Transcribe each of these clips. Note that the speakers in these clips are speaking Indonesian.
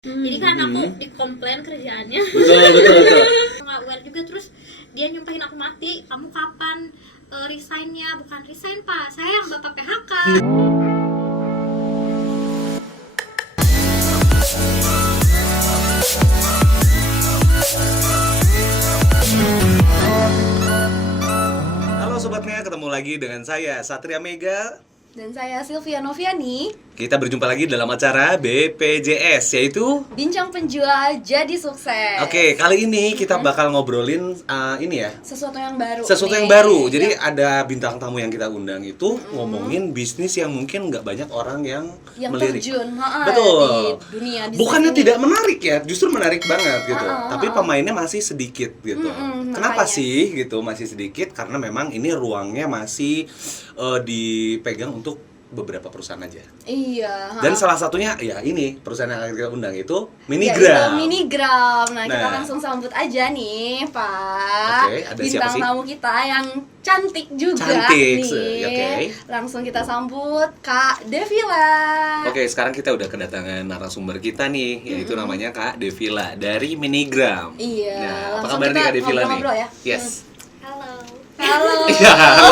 Jadi kan aku dikomplain kerjaannya. Betul. Nggak aware juga, terus dia nyumpahin aku mati. Kamu kapan resignnya? Bukan resign pak, saya yang bapak PHK. Halo sobatnya, ketemu lagi dengan saya Satria Mega Dan saya Sylvia Noviani. Kita berjumpa lagi dalam acara BPJS, yaitu Bincang Penjual Jadi Sukses. Oke, kali ini kita bakal ngobrolin ini ya, Sesuatu yang baru. sesuatu yang nih. baru. Jadi Ya. ada bintang tamu yang kita undang itu ngomongin bisnis yang mungkin nggak banyak orang yang melirik. terjun Betul. di dunia bisnis Bukannya ini. tidak menarik ya, justru menarik banget gitu. Ah, Tapi pemainnya masih sedikit gitu. Kenapa makanya. sih gitu masih sedikit? Karena memang ini ruangnya masih dipegang untuk beberapa perusahaan aja. Iya. Dan salah satunya ya ini perusahaan yang akan kita undang itu Yaitu Minigram. Minigram. Nah, kita Nah. langsung sambut aja nih, Pak. Oke, ada bintang siapa sih? tamu kita yang cantik juga Cantik, nih. oke. Langsung kita sambut Kak Devila. Oke, sekarang kita udah kedatangan narasumber kita nih, yaitu namanya Kak Devila dari Minigram. Iya, Nah, apa langsung kabar nih kita Kak Devila nih? ngobrol-ngobrol ya. Yes. Halo. Halo. Iya, halo.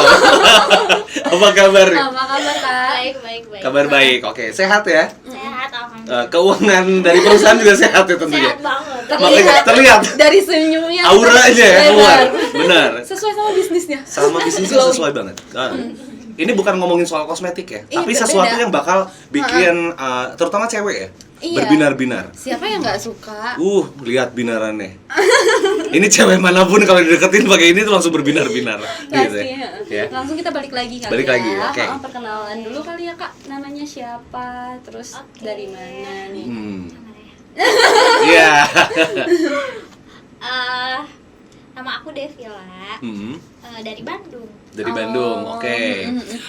Apa kabar? Apa kabar, Kak? Baik. Kabar baik. Oke, sehat ya? Sehat alhamdulillah. Keuangan dari perusahaan juga sehat ya tentunya. Sehat banget. Makanya terlihat Dari senyumnya auranya ya keluar. Benar. sesuai sama bisnisnya. Sama bisnisnya sesuai banget. Nah, ini bukan ngomongin soal kosmetik ya, Iya, tapi sesuatu beda. yang bakal bikin terutama cewek ya, Iya. berbinar-binar. Siapa yang nggak suka? Lihat binarannya. Ini cewek manapun kalau dideketin pakai ini tuh langsung berbinar-binar gitu Pasti. ya. Langsung kita balik lagi kali Balik ya. lagi, oke. Perkenalan dulu kali ya, Kak. Namanya siapa? Terus Oke. dari mana nih? Iya. Nama aku Devila. Dari Bandung. Dari Bandung, oke.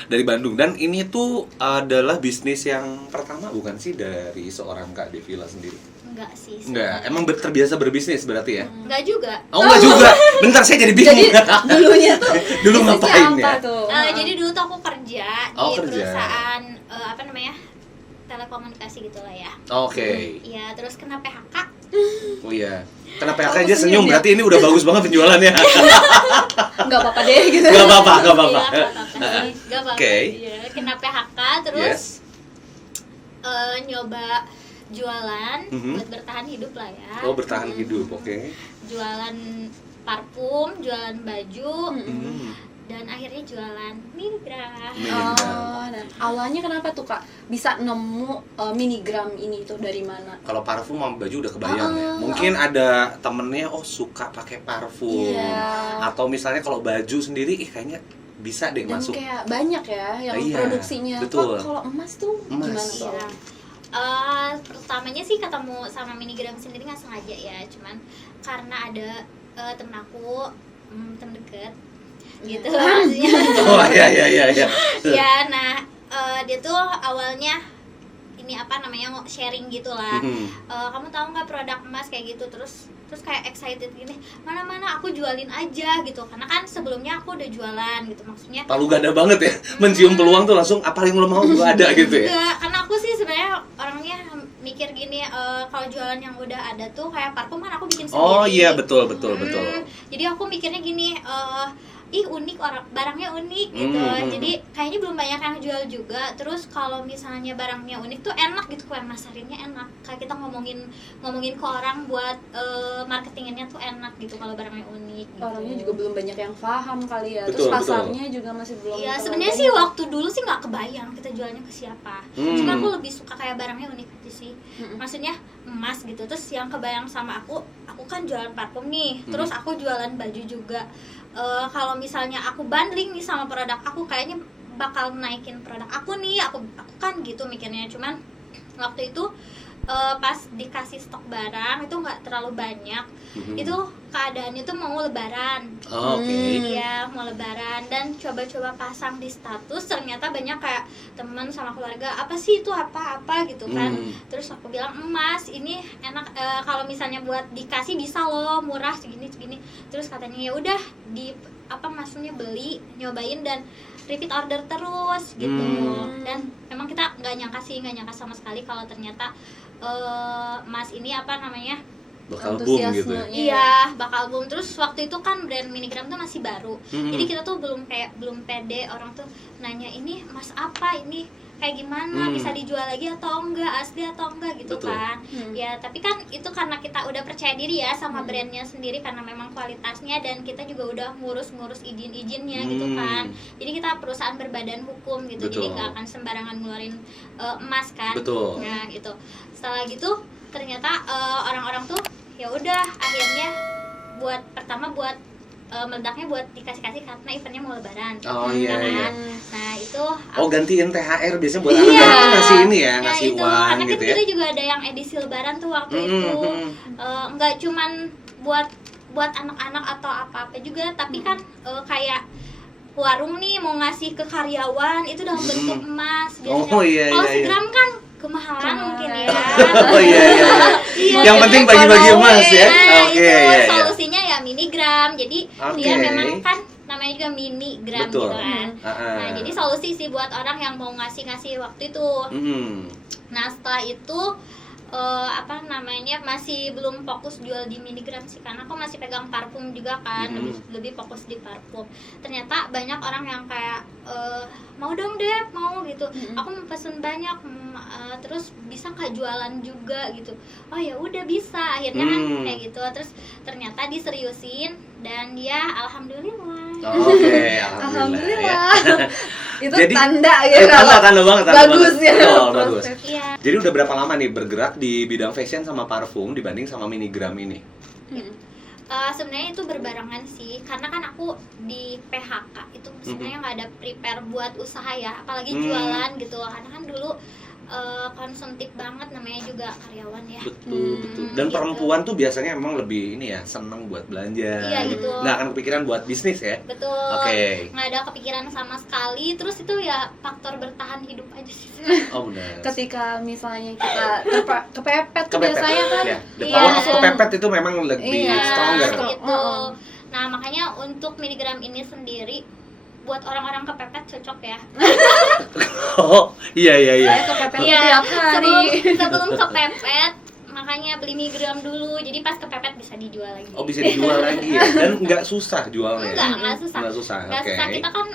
Dari Bandung, dan ini tuh adalah bisnis yang pertama bukan sih dari seorang Kak Devila sendiri? Enggak sih. Enggak, emang terbiasa berbisnis berarti ya? Enggak juga. Oh, enggak juga. Bentar, saya jadi bingung. Jadi dulunya tuh Dulu bisnisnya ngapain apa ya? tuh? Jadi dulu tuh aku kerja Oh, di kerja. perusahaan apa namanya? Telekomunikasi gitulah ya. Oke. Iya, terus kena PHK. Oh iya. Kenapa Oh, aja senyum? senyum ya? Berarti ini udah bagus banget penjualannya. Nggak apa-apa deh gitu. Gak apa-apa, gak apa-apa. Iya, nggak apa-apa. Oke. Iya, kena PHK terus Yes. nyoba jualan Mhm. buat bertahan hidup lah ya. Oh, bertahan hidup, oke. Jualan parfum, jualan baju, Hmm. dan akhirnya jualan Minigram. Oh, nah, awalnya kenapa tuh, Kak? Bisa nemu Minigram ini tuh dari mana? Kalau parfum sama baju udah kebayang ya. Oh. Mungkin ada temennya suka pakai parfum. Iya. Atau misalnya kalau baju sendiri kayaknya bisa deh Dan masuk. kayak banyak ya yang Iya, produksinya. betul. Kalau emas tuh Emas. gimana tuh? Iya. Pertamanya sih ketemu sama Minigram sendiri nggak sengaja ya, cuman karena ada temen aku, temen deket gitu maksudnya. Oh iya. Ya, nah dia tuh awalnya ini apa namanya sharing gitulah. Kamu tahu nggak produk emas kayak gitu, terus kayak excited gini, mana aku jualin aja gitu, karena kan sebelumnya aku udah jualan gitu, maksudnya Palu gada banget ya. Mencium peluang tuh langsung apa yang lo mau gua ada gitu ya. enggak, karena aku sih sebenarnya orangnya mikir gini, kalau jualan yang udah ada tuh kayak parfum kan aku bikin sendiri. Oh iya, betul. Jadi aku mikirnya gini, unik, barangnya unik gitu. Jadi kayaknya belum banyak yang jual juga. Terus kalau misalnya barangnya unik tuh enak gitu, kayak masarinnya enak. Kayak kita ngomongin ke orang buat marketinginnya tuh enak gitu kalau barangnya unik gitu. Orangnya juga belum banyak yang paham kali ya. Betul, Terus pasarnya juga masih belum. Iya, terlalu sebenarnya banyak. sih waktu dulu sih nggak kebayang kita jualnya ke siapa. Cuma aku lebih suka kayak barangnya unik aja sih. Maksudnya emas gitu. Terus yang kebayang sama aku kan jualan parfum nih. Terus aku jualan baju juga. Kalau misalnya aku bundling nih sama produk aku, kayaknya bakal naikin produk aku nih. Aku kan gitu mikirnya. Cuman waktu itu pas dikasih stok barang itu nggak terlalu banyak. Itu keadaannya tuh mau lebaran. Oke. Iya, mau lebaran, dan coba-coba pasang di status, ternyata banyak kayak teman sama keluarga, apa sih itu apa gitu kan. Terus aku bilang, emas ini enak, kalau misalnya buat dikasih bisa loh, murah segini. Terus katanya ya udah maksudnya beli, nyobain dan repeat order terus gitu. Dan memang kita nggak nyangka sama sekali kalau ternyata Mas ini bakal boom gitu. Iya, bakal boom. Terus waktu itu kan brand Minigram tuh masih baru. Jadi kita tuh belum pede, orang tuh nanya ini Mas apa ini kayak gimana, bisa dijual lagi atau enggak, asli atau enggak gitu. Betul. Kan. Ya, tapi kan itu karena kita udah percaya diri ya sama brandnya sendiri karena memang kualitasnya dan kita juga udah ngurus izin-izinnya gitu kan. Jadi kita perusahaan berbadan hukum gitu. Betul. Jadi nggak akan sembarangan ngeluarin emas kan. Betul. Nah, gitu. Setelah gitu ternyata orang-orang tuh ya udah akhirnya buat meledaknya buat dikasih karena eventnya mau lebaran. Oh iya. Nah itu gantiin THR biasanya buat anak-anak ngasih ini ya, ngasih itu, uang karena gitu kan ya. Kita juga ada yang edisi lebaran tuh waktu itu nggak cuman buat anak-anak atau apa-apa juga, tapi kan kayak warung nih mau ngasih ke karyawan itu dalam bentuk emas biasanya. Kalau segram kan kemahalan mungkin ya. Iya. Yang penting bagi-bagi emas ya. Oke. Solusinya ya Minigram. Jadi dia memang kan namanya juga Minigram gitu kan. Nah, jadi solusi sih buat orang yang mau ngasih waktu itu. Nah, setelah itu masih belum fokus jual di Minigram sih karena aku masih pegang parfum juga kan, lebih fokus di parfum. Ternyata banyak orang yang kayak mau dong deh, mau gitu. Aku mau pesen banyak, terus bisa nggak jualan juga gitu. Oh ya udah bisa, akhirnya kan kayak gitu. Terus ternyata diseriusin dan ya alhamdulillah. Oke, alhamdulillah. Itu jadi, tanda ya. Tanda banget. Bagus ya. Bagus. Iya. Jadi udah berapa lama nih bergerak di bidang fashion sama parfum dibanding sama Minigram ini? Sebenarnya itu berbarengan sih, karena kan aku di PHK itu sebenarnya nggak ada prepare buat usaha ya, apalagi jualan gitu. Karena kan dulu konsumtif banget, namanya juga karyawan ya. Betul. Dan gitu. Perempuan tuh biasanya emang lebih ini ya, seneng buat belanja. Iya gitu. Nggak akan kepikiran buat bisnis ya. Betul. Nggak ada kepikiran sama sekali. Terus itu ya faktor bertahan hidup aja sih. Oh benar. Ketika misalnya kita kepepet biasanya kan. Kalau masuk kepepet itu memang lebih stronger. Gitu. Nah makanya untuk Minigram ini sendiri buat orang-orang kepepet cocok ya. Oh iya. Saya kepepet tiap hari. Sebelum kepepet makanya beli Minigram dulu, jadi pas kepepet bisa dijual lagi. Oh bisa dijual lagi ya? Dan nggak susah jualnya? Nggak susah. Nggak susah. Kita kan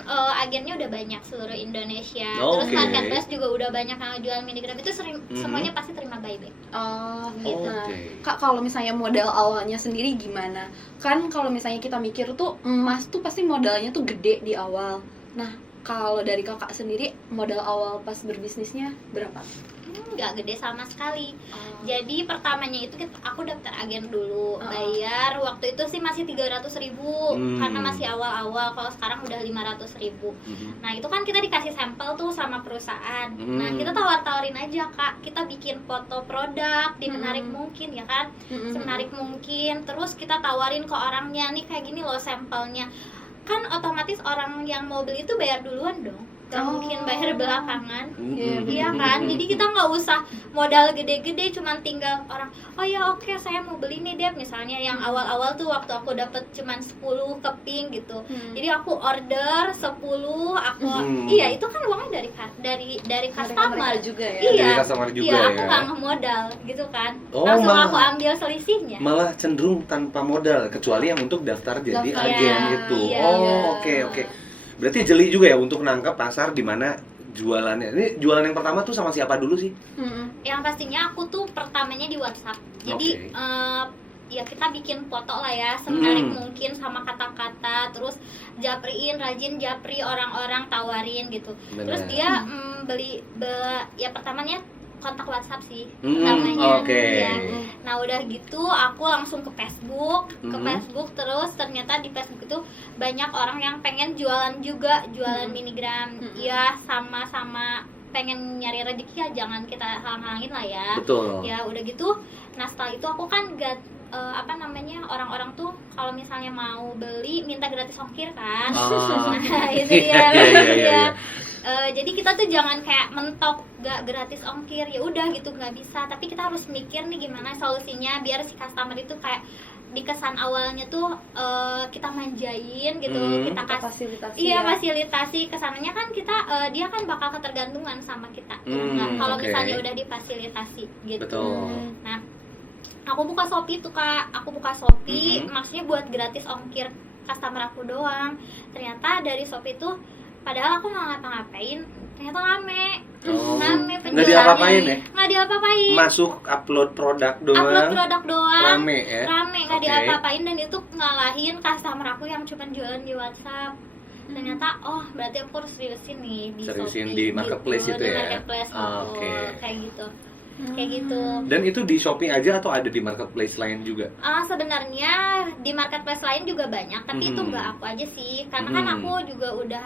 agennya udah banyak seluruh Indonesia. Terus marketplace juga udah banyak yang jual Minigram, itu semuanya pasti terima buyback. Oh gitu. Kak, kalau misalnya modal awalnya sendiri gimana? Kan kalau misalnya kita mikir tuh emas tuh pasti modalnya tuh gede di awal. Nah kalau dari kakak sendiri modal awal pas berbisnisnya berapa? Nggak gede sama sekali. Jadi pertamanya itu aku daftar agen dulu, bayar waktu itu sih masih 300.000 karena masih awal-awal. Kalau sekarang udah 500.000. Nah itu kan kita dikasih sampel tuh sama perusahaan. Nah kita tawar-tawarin aja Kak, kita bikin foto produk di menarik mungkin ya kan, semenarik mungkin. Terus kita tawarin ke orangnya, nih kayak gini loh sampelnya. Kan otomatis orang yang mau beli itu bayar duluan dong. Gak mungkin bayar belakangan. Iya kan, jadi kita nggak usah modal gede-gede, cuman tinggal orang oh ya oke, saya mau beli nih Dep, misalnya yang awal-awal tuh waktu aku dapet cuman 10 keping gitu. Jadi aku order 10, aku iya itu kan uangnya dari customer juga ya. Iya, dari customer juga iya, aku ya. nggak ngemodal gitu kan. Oh, Langsung aku ambil selisihnya. Malah cenderung tanpa modal kecuali yang untuk daftar jadi agen gitu. Iya, Oke. Berarti jeli juga ya untuk nangkep pasar di mana jualannya. Ini jualan yang pertama tuh sama siapa dulu sih? Yang pastinya aku tuh pertamanya di WhatsApp. Jadi ya kita bikin foto lah ya semenarik mungkin sama kata-kata, terus rajin japri orang-orang, tawarin gitu. Bener. Terus dia ya pertamanya kontak WhatsApp sih namanya. Ya. Nah udah gitu aku langsung ke Facebook, terus ternyata di Facebook itu banyak orang yang pengen jualan Minigram. Ya sama-sama pengen nyari rezeki ya, jangan kita halang-halangin lah ya. Betul. Ya udah gitu. Nah setelah itu aku kan orang-orang tuh kalau misalnya mau beli minta gratis ongkir kan. Nah itu dia. Iya. Jadi kita tuh jangan kayak mentok gak gratis ongkir, ya udah gitu, nggak bisa. Tapi kita harus mikir nih gimana solusinya biar si customer itu kayak di kesan awalnya tuh kita manjain gitu, kita fasilitasi. Iya, fasilitasi. Kesananya kan kita dia kan bakal ketergantungan sama kita. Nah, kalau misalnya udah difasilitasi gitu. Betul. Nah, aku buka Shopee tuh Kak. Aku buka Shopee maksudnya buat gratis ongkir customer aku doang. Ternyata dari Shopee tuh padahal aku nggak ngapa-ngapain, ternyata rame Nggak penjualannya. diapa-apain ya? Nggak diapa-apain. Masuk upload produk doang. Upload produk doang. Rame ya? Rame, nggak diapa-apain, dan itu ngalahin customer aku yang cuma jualan di WhatsApp. Ternyata berarti aku harus seriusin nih di Seriusin Shopee di marketplace gitu, itu di ya? marketplace gitu, kayak gitu. Kayak gitu. Dan itu di Shopee aja atau ada di marketplace lain juga? Sebenarnya di marketplace lain juga banyak, tapi itu nggak aku aja sih, karena kan aku juga udah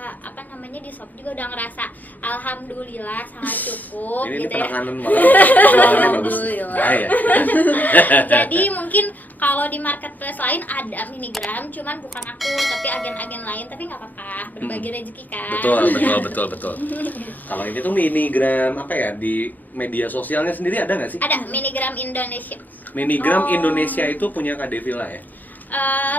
di Shopee juga udah ngerasa alhamdulillah sangat cukup ini gitu ya. penekanan jualannya bagus. Alhamdulillah. Ya. Jadi mungkin kalau di marketplace lain ada Minigram, cuman bukan aku, tapi agen-agen lain, tapi nggak apa-apa, berbagi rezeki kan. Betul. Kalau ini tuh Minigram apa ya, di media sosialnya sendiri ada nggak sih? Ada Minigram Indonesia. Minigram Indonesia itu punya Kak Devila ya?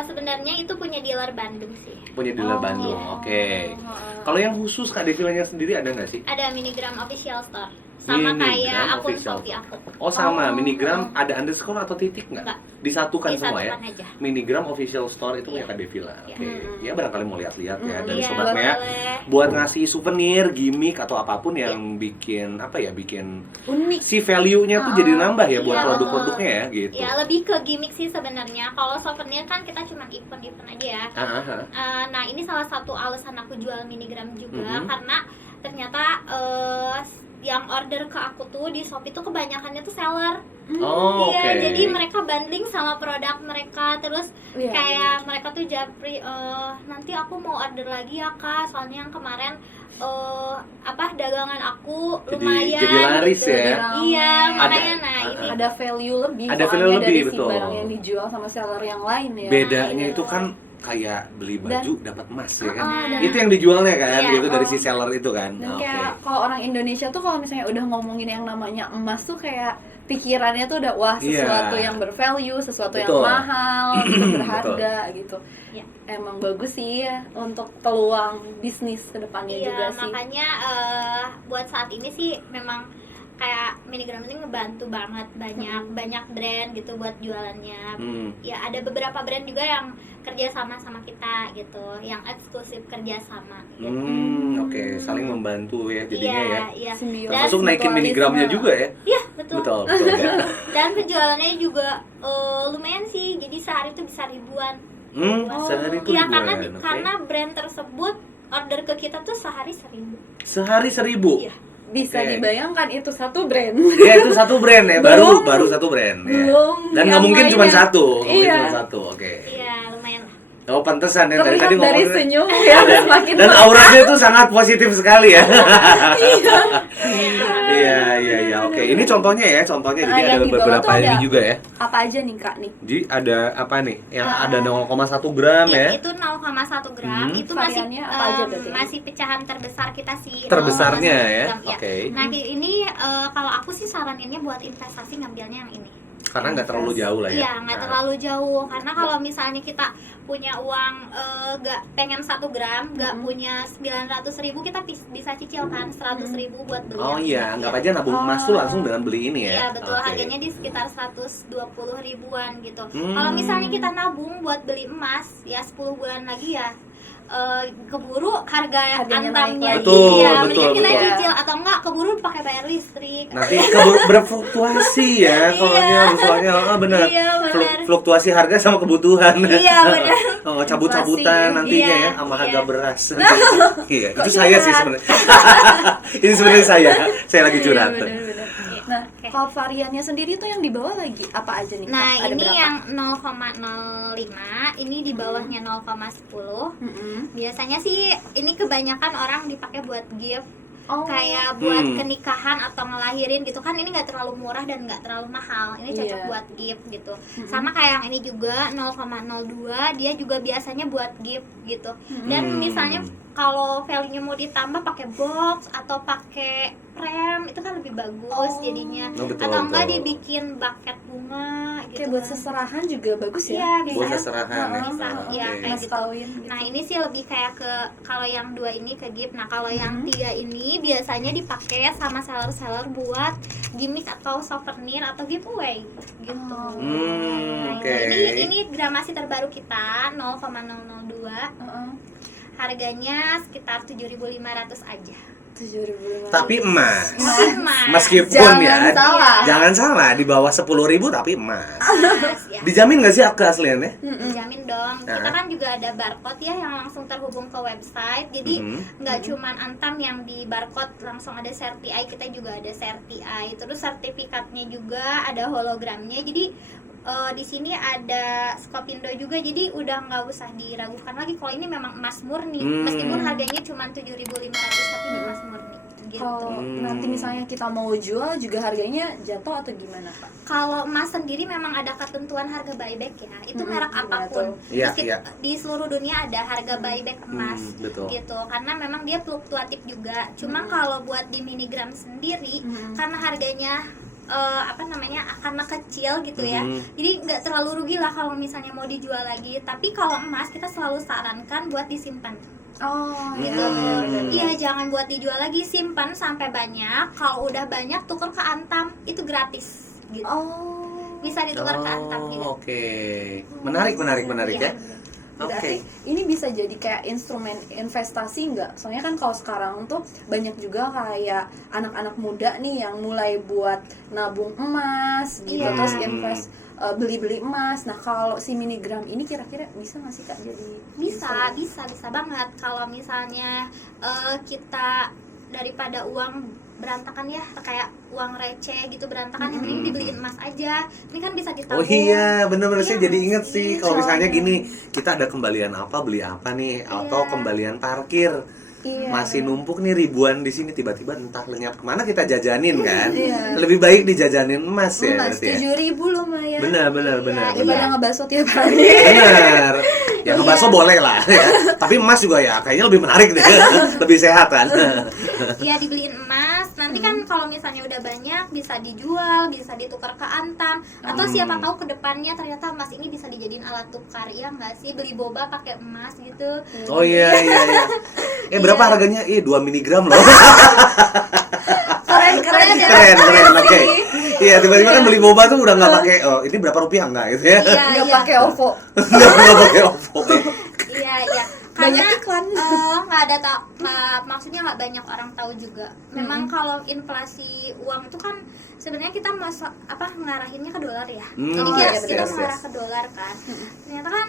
Sebenarnya itu punya dealer Bandung sih. Punya dealer Bandung, oke. Kalau yang khusus Kak Devilanya sendiri ada nggak sih? Ada Minigram Official Store. Sama Minigram kayak akun Official. Shopee aku. Sama, Minigram ada underscore atau titik nggak? Nggak. Disatukan semua ya? Disatukan aja. Minigram Official Store itu punya Iya. Kak Devila. Iya. Oke. Ya barangkali mau lihat-lihat ya dari Iya, Sobat Mea. boleh. Buat ngasih souvenir, gimmick atau apapun yang bikin bikin Unik. si value-nya tuh jadi nambah ya buat Iya, produk-produknya ya gitu. Ya lebih ke gimmick sih sebenarnya. Kalau souvenir kan kita cuma event-event aja ya. Nah ini salah satu alasan aku jual Minigram juga, karena ternyata yang order ke aku tuh di Shopee tuh kebanyakannya tuh seller. Iya, jadi mereka bundling sama produk mereka, terus kayak mereka tuh japri, nanti aku mau order lagi ya Kak, soalnya yang kemarin dagangan aku lumayan jadi laris gitu. ya. Iya, makanya ini Ada value lebih. Ada value soalnya lebih, dari betul. si barang yang dijual sama seller yang lain ya. Bedanya itu kan kayak beli baju dapat emas ya kan. dan- Itu yang dijualnya kan, Iya, gitu dari si seller itu kan. Dan Oke. kayak kalau orang Indonesia tuh kalau misalnya udah ngomongin yang namanya emas tuh kayak pikirannya tuh udah wah sesuatu Iya. yang bervalue, sesuatu yang Betul. mahal, berharga gitu. Iya. Emang bagus sih ya untuk peluang bisnis kedepannya juga Iya, sih. makanya buat saat ini sih memang kayak Minigram ini ngebantu banget, banyak brand gitu buat jualannya. Ya ada beberapa brand juga yang kerja sama kita gitu, yang eksklusif kerja sama gitu. Oke, saling membantu ya jadinya ya. Iya. Simbiosis, Termasuk naikin Minigramnya juga ya. Iya, betul. Betul ya. Dan penjualannya juga lumayan sih. Jadi sehari tuh bisa ribuan. Sehari itu Iya, ribuan. Oke. karena brand tersebut order ke kita tuh sehari 1.000. Sehari 1.000. Iya. Bisa Oke. dibayangkan itu satu brand. Ya itu satu brand ya, baru satu brand ya. Belum Dan nggak yang mungkin cuma lainnya. satu, Iya. Oke. Iya, lumayan lah. Oh pantesan ya Terlihat tadi dari ngomongnya. senyum ya semakin Dan auranya itu sangat positif sekali ya. Iya, oke. Ini contohnya ya, jadi Nah, yang ada di bawah beberapa tuh ini ada- juga ya. apa aja nih Kak nih? Jadi ada apa nih? Yang ada 0,1 gram ya. Itu 0,1 gram. Itu masih Variannya apa aja berarti? masih pecahan terbesar kita sih. Terbesarnya 0,1 ya. gram, Oke. Nah, ini kalau aku sih saraninnya buat investasi ngambilnya yang ini. Karena nggak terlalu jauh lah ya. Iya, nggak terlalu jauh. Karena kalau misalnya kita punya uang nggak pengen 1 gram, nggak punya 900.000, kita bisa cicil kan 100.000 buat beli. Oh yang iya, ini. anggap aja nabung emas tuh langsung dengan beli ini ya. Iya betul, Oke. harganya di sekitar 120 ribuan gitu. Hmm. Kalau misalnya kita nabung buat beli emas, ya 10 bulan lagi ya keburu harganya Harganya antamnya. naik lagi. Betul, Iya, betul, mendingan kita betul. cicil atau enggak keburu pakai bayar listrik. Nanti berfluktuasi ya, soalnya benar. Iya, benar. Fluktuasi harga sama kebutuhan. Iya benar. Oh, cabut-cabutan Inflasi. nantinya Iya, ya sama iya. harga beras. Iya, itu saya sih sebenarnya. Ini sebenarnya saya lagi curhat. Nah, Oke. kalau variannya sendiri tuh yang di bawah lagi apa aja nih Kak? Nah, Ada ini berapa? yang 0,05, ini di bawahnya 0,10. Biasanya sih ini kebanyakan orang dipakai buat gift. Oh. Kayak buat kenikahan atau ngelahirin gitu kan, ini nggak terlalu murah dan nggak terlalu mahal, ini cocok Iya. buat gift gitu. Sama kayak yang ini juga 0,02, dia juga biasanya buat gift gitu. Dan misalnya kalau value-nya mau ditambah pakai box atau pakai frame itu kan lebih bagus jadinya. Oh, betul, Atau enggak betul. dibikin bucket bunga gitu. Kayak buat seserahan juga bagus ya. Iya, bisa. Buat seserahan ya. Bisa, Oh, ya, oke. kayak Mas gitu. kawin gitu. Nah ini sih lebih kayak ke kalau yang 2 ini ke gift. Nah kalau yang 3 ini biasanya dipakai sama seller-seller buat gimmick atau souvenir atau giveaway gitu. Nah, Oke. ini gramasi terbaru kita 0,002. Harganya sekitar 7.500 aja. 7.500. Tapi emas. Tapi emas. Meskipun Jangan ya, salah. jangan salah di bawah 10.000 tapi emas. Emas, ya. Dijamin nggak sih keasliannya? Dijamin dong. Kita Nah. kan juga ada barcode ya yang langsung terhubung ke website. Jadi nggak cuman Antam yang di barcode langsung ada CertiEye, kita juga ada CertiEye. Terus sertifikatnya juga ada hologramnya. Jadi di sini ada Skopindo juga. Jadi udah nggak usah diragukan lagi kalau ini memang emas murni. Meskipun harganya cuma 7.500 tapi ini emas murni. Gitu. Kalau nanti misalnya kita mau jual juga harganya jatuh atau gimana Kak? Kalau emas sendiri memang ada ketentuan harga buyback ya. Itu merek gimana apapun. tuh? Iya, Meski iya. di seluruh dunia ada harga buyback emas. Betul. Gitu. Karena memang dia fluktuatif juga. Cuma kalau buat di miligram sendiri karena harganya karena kecil gitu ya. Jadi nggak terlalu rugi lah kalau misalnya mau dijual lagi. Tapi kalau emas kita selalu sarankan buat disimpan. Oh, Gitu. Iya, jangan buat dijual lagi, simpan sampai banyak. Kalau udah banyak tuker ke Antam, itu gratis gitu. Oh. Bisa ditukar ke Antam gitu. Oke. Menarik Iya. ya. Oke. Berarti ini bisa jadi kayak instrumen investasi nggak? Soalnya kan kalau sekarang tuh banyak juga kayak anak-anak muda nih yang mulai buat nabung emas gitu, Iya. terus invest beli-beli emas. Nah kalau si minigram ini kira-kira bisa nggak sih Kak jadi Bisa banget. Kalau misalnya kita daripada uang berantakan ya, kayak uang receh gitu berantakan, yang mending dibeliin emas aja. Ini kan bisa Oh ditabung. iya, bener-bener Iya sih jadi nggak inget sih? sih kalau misalnya Soalnya. gini, kita ada kembalian apa, beli apa nih, atau kembalian parkir. Iya. Masih numpuk nih ribuan di sini, tiba-tiba entah lenyap kemana kita jajanin kan. Iya. Lebih baik dijajanin emas ya emas berarti ya. 7.000 lumayan. Benar. Daripada ngebahso tiap hari. Benar. Ya ngebahso boleh lah ya. Tapi emas juga ya kayaknya lebih menarik deh. Lebih sehat kan. Iya, dibeliin emas. Nanti kan kalau misalnya udah banyak bisa dijual, bisa ditukar ke Antam, atau siapa tahu kedepannya ternyata emas ini bisa dijadiin alat tukar, ya nggak sih? Beli boba pakai emas gitu. Oh iya. Berapa harganya? 2 miligram loh. Keren. Oke. Iya, tiba-tiba kan beli boba tuh udah nggak pakai. Oh, ini berapa rupiah nggak gitu ya? Iya, Nggak iya. pakai OVO. Nggak pakai OVO. Iya. Banyak Karena iklan. nggak ada maksudnya nggak banyak orang tahu juga. Memang kalau inflasi uang itu kan sebenarnya kita ngarahinnya ke dolar ya. Jadi kita mengarah ke dolar kan. Ternyata kan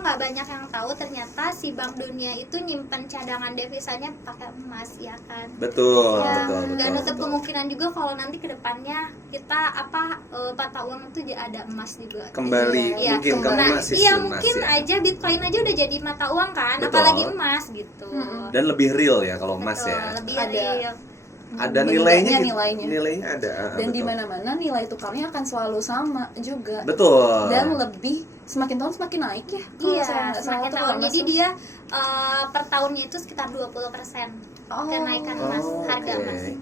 nggak banyak yang tahu ternyata si Bank Dunia itu nyimpen cadangan devisanya pakai emas ya kan. Betul. Nggak nutup kemungkinan juga kalau nanti kedepannya kita mata uang itu ada emas juga. Kembali Iya, mungkin ke emas sih. iya mungkin aja Bitcoin aja udah jadi mata uang kan, Betul. apalagi emas gitu. Dan lebih real ya kalau emas Betul, ya. lebih Ada. real. Ada Bentuknya nilainya. Nilainya ada. Dan di betul. mana-mana nilai tukarnya akan selalu sama juga. Betul. Dan lebih semakin tahun semakin naik ya. Kalau Iya, saya nggak salah semakin tuh tahun. emas Jadi tuh. dia per tahunnya itu sekitar 20% kenaikan emas, harga oke. emas. Iya.